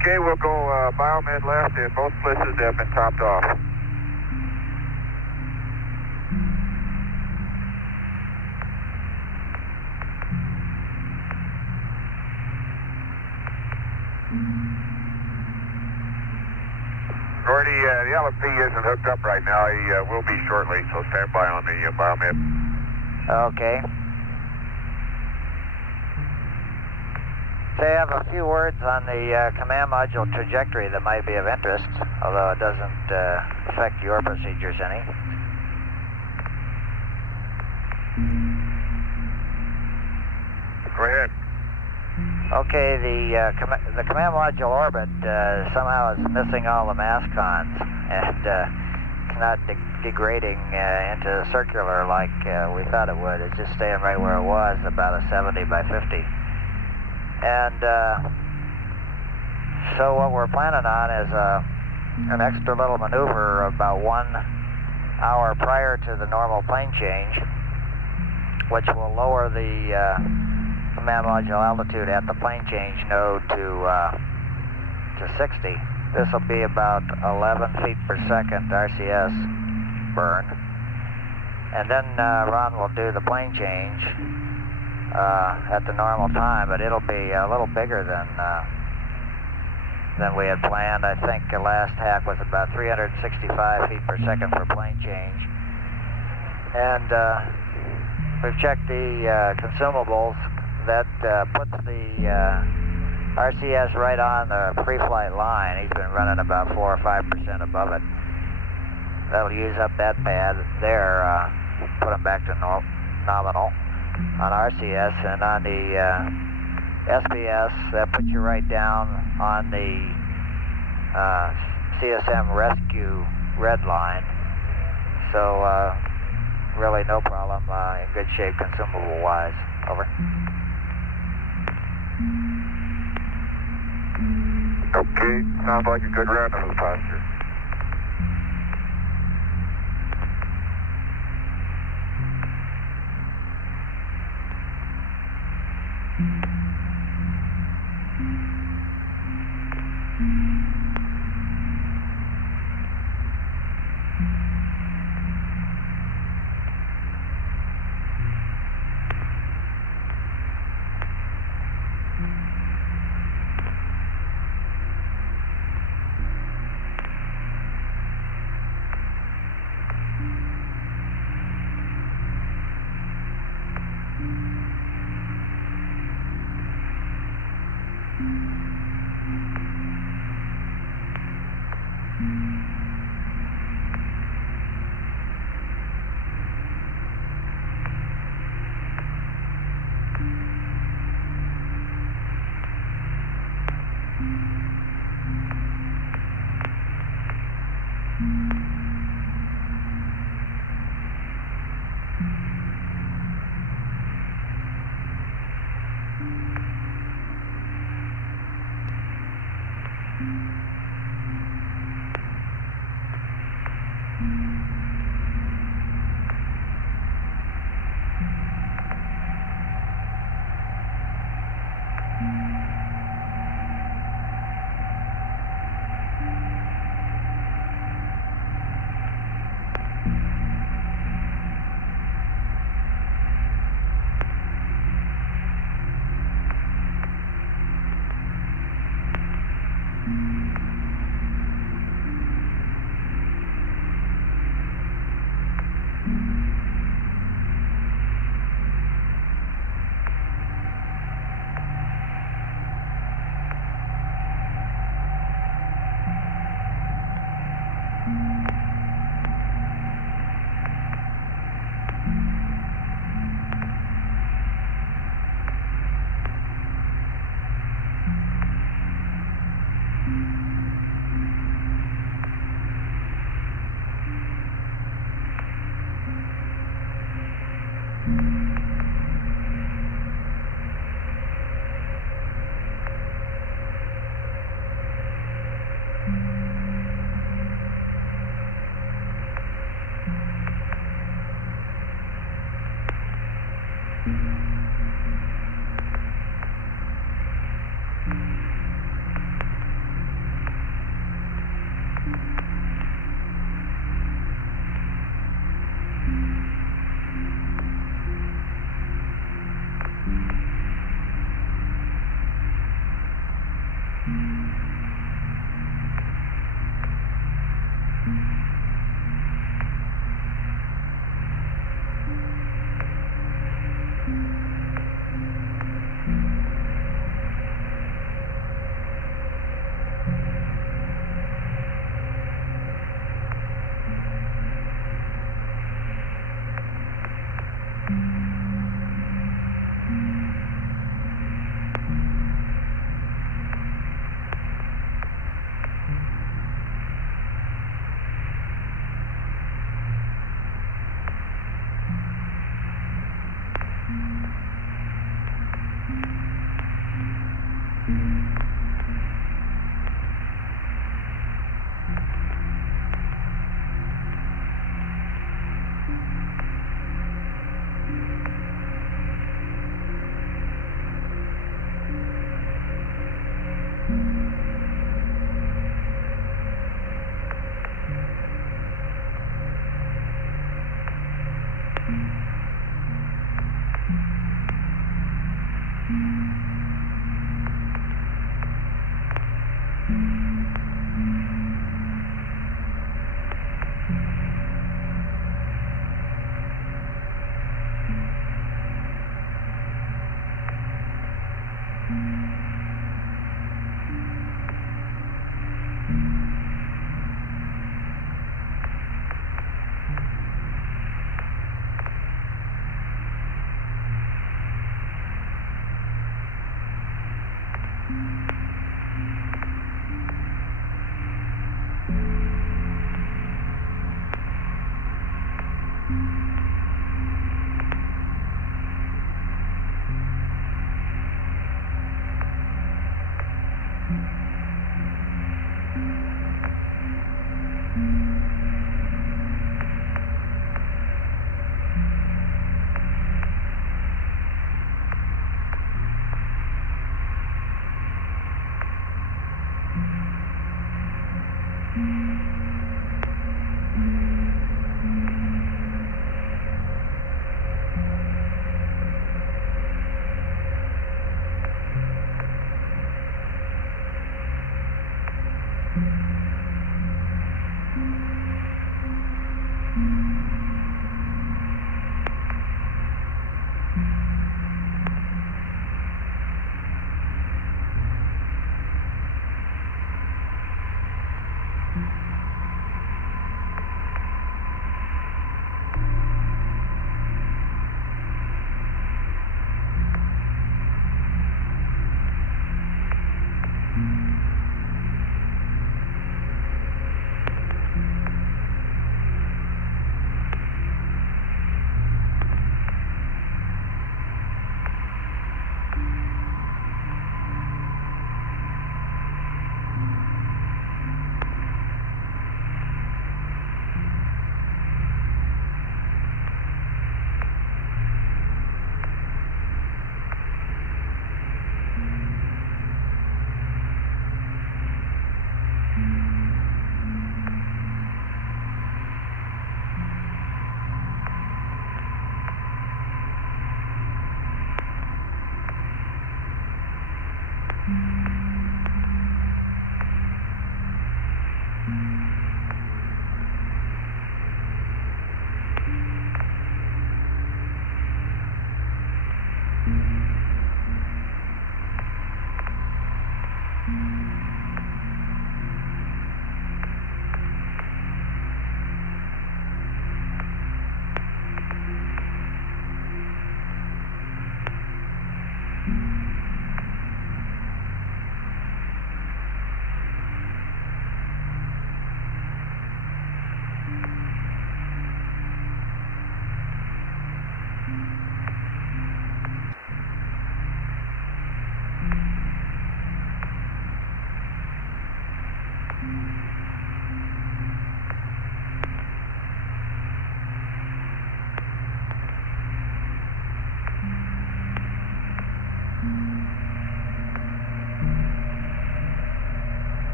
Okay, we'll go Biomed left, and both places have been topped off. Gordy, the LFP isn't hooked up right now. He will be shortly, so stand by on the biomed. Okay. Say, I have a few words on the command module trajectory that might be of interest, although it doesn't affect your procedures any. Go ahead. Okay, the command module orbit somehow is missing all the mass cons, and it's not degrading into circular like we thought it would. It's just staying right where it was, about a 70 by 50. And so what we're planning on is an extra little maneuver about 1 hour prior to the normal plane change, which will lower the command module altitude at the plane change node to 60. This will be about 11 feet per second RCS burn. And then Ron will do the plane change at the normal time, but it'll be a little bigger than we had planned. I think the last hack was about 365 feet per second for plane change. And we've checked the consumables. That puts the RCS right on the pre-flight line. He's been running about 4 or 5% above it. That'll use up that pad there, put him back to nominal on RCS, and on the SPS, that puts you right down on the CSM rescue red line. So really no problem, in good shape consumable-wise. Over. Okay, sounds like a good ground over the posture.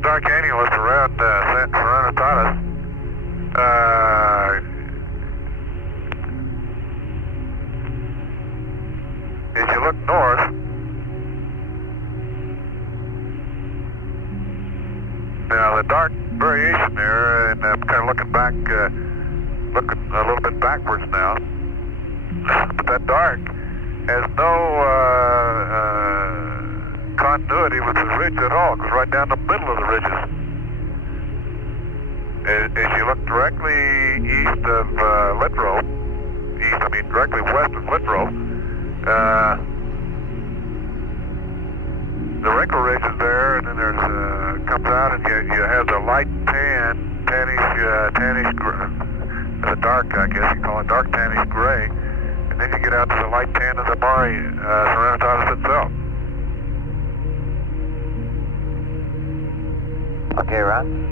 The Dark Canyon was around San Fernando. As you look north, Now the dark variation there, and I'm kind of looking back, looking a little bit backwards now. But that dark has no continuity with the ridge at all. It goes right down the middle of the ridges. As you look directly east of Littrow, directly west of Littrow, the wrinkle ridge is there, and then there's comes out, and you have the light tannish, the dark, I guess you call it, dark tannish gray, and then you get out to the light tan of the Mare Serenitatis itself. Okay, Ron?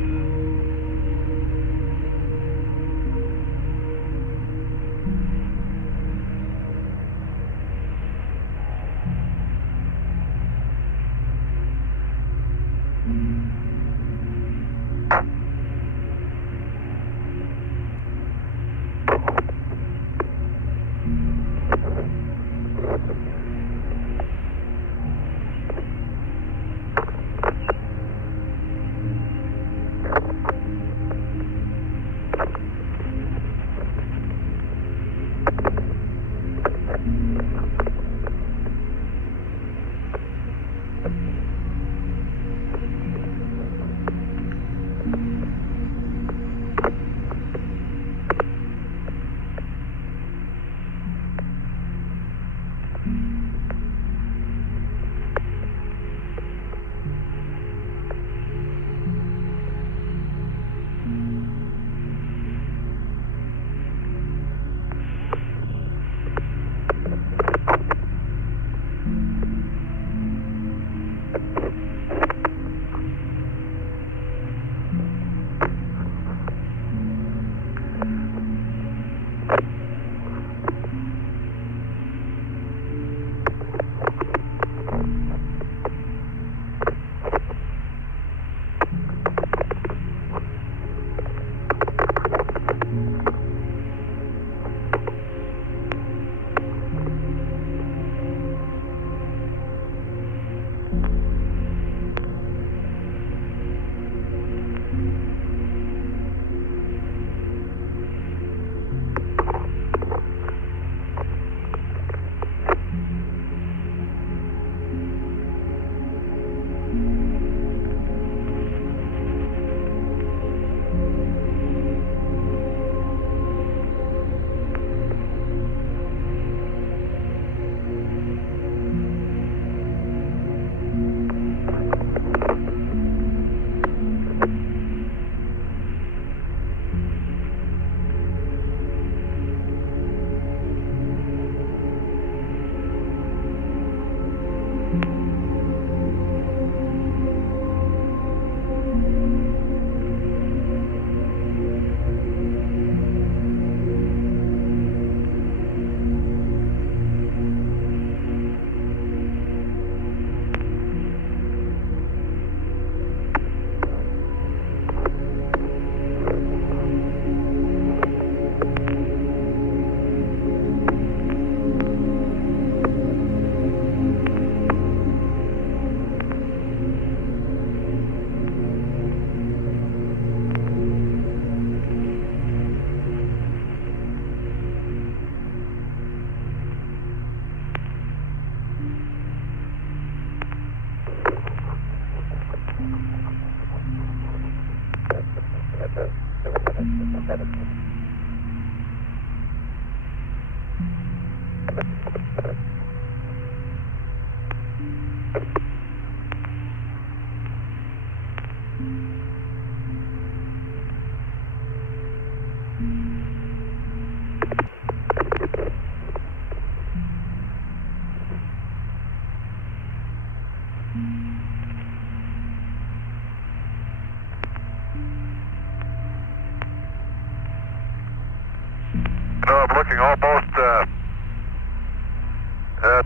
I'm looking almost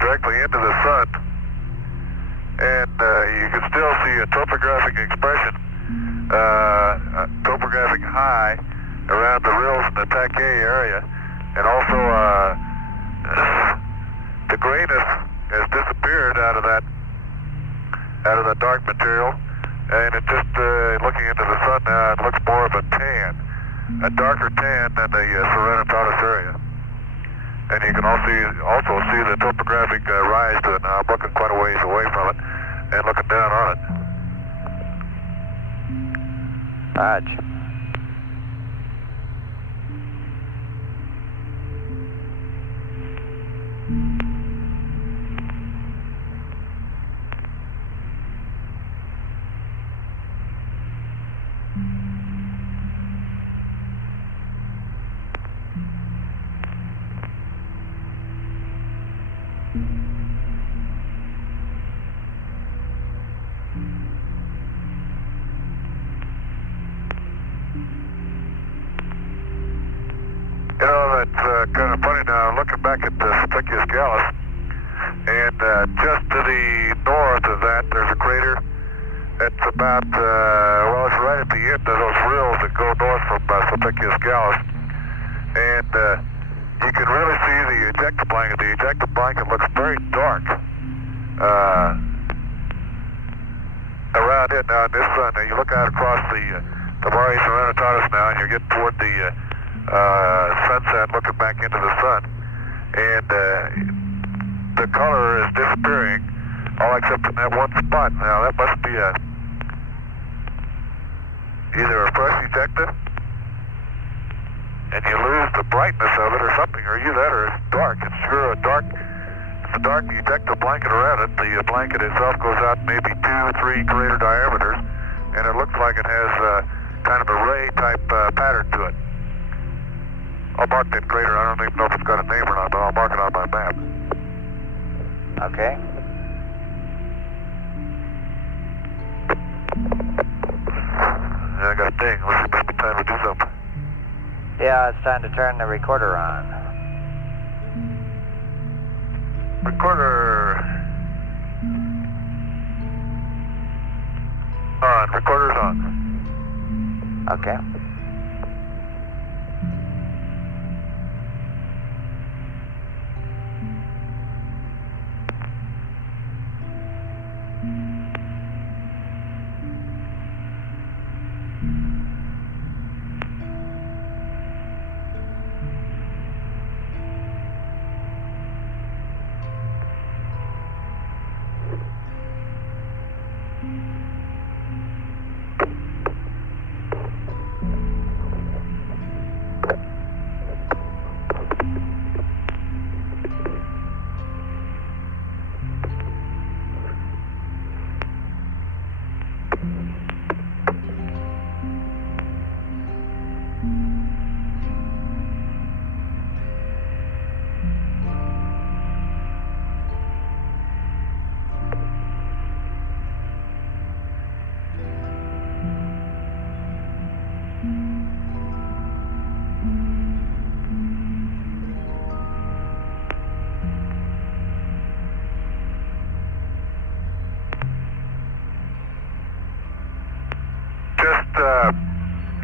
directly into the sun, and you can still see a topographic expression, a topographic high around the rills in the Takei area, and also the grayness has disappeared out of that dark material, and it just, looking into the sun now, it looks more of a tan, a darker tan than the Serenitatis area. And you can also see the topographic rise to it now. I'm looking quite a ways away from it and looking down on it. Roger. You know, it's kind of funny now, looking back at Sulpicius Gallus, and just to the north of that, there's a crater. It's about, well, it's right at the end of those rills that go north from Sulpicius Gallus. And you can really see the ejecta blanket. The ejecta blanket looks very dark around it now in this sun. Now you look out across the Mare Serenitatis now, and you're getting toward the sunset, looking back into the sun, and the color is disappearing, all except in that one spot. Now that must be either a fresh ejecta, and you lose the brightness of it or something, or either that or it's dark. It's sure a dark ejecta blanket around it. The blanket itself goes out maybe 2-3 crater diameters, and it looks like it has kind of a ray type pattern to it. I'll mark that crater. I don't even know if it's got a name or not, but I'll mark it on my map. Okay. I got a ding. Looks like it must be time to do something. Yeah, it's time to turn the recorder on. Recorder on. Recorder's on. Okay.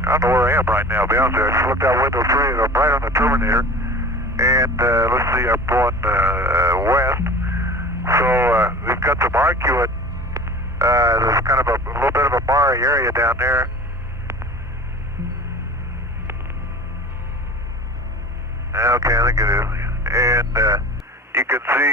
I don't know where I am right now, to be honest with you. I just looked out window 3 and I'm right on the Terminator. And let's see, I'm going west. So we've got some arcuate. There's kind of a little bit of a Mare area down there. Okay, I think it is. And you can see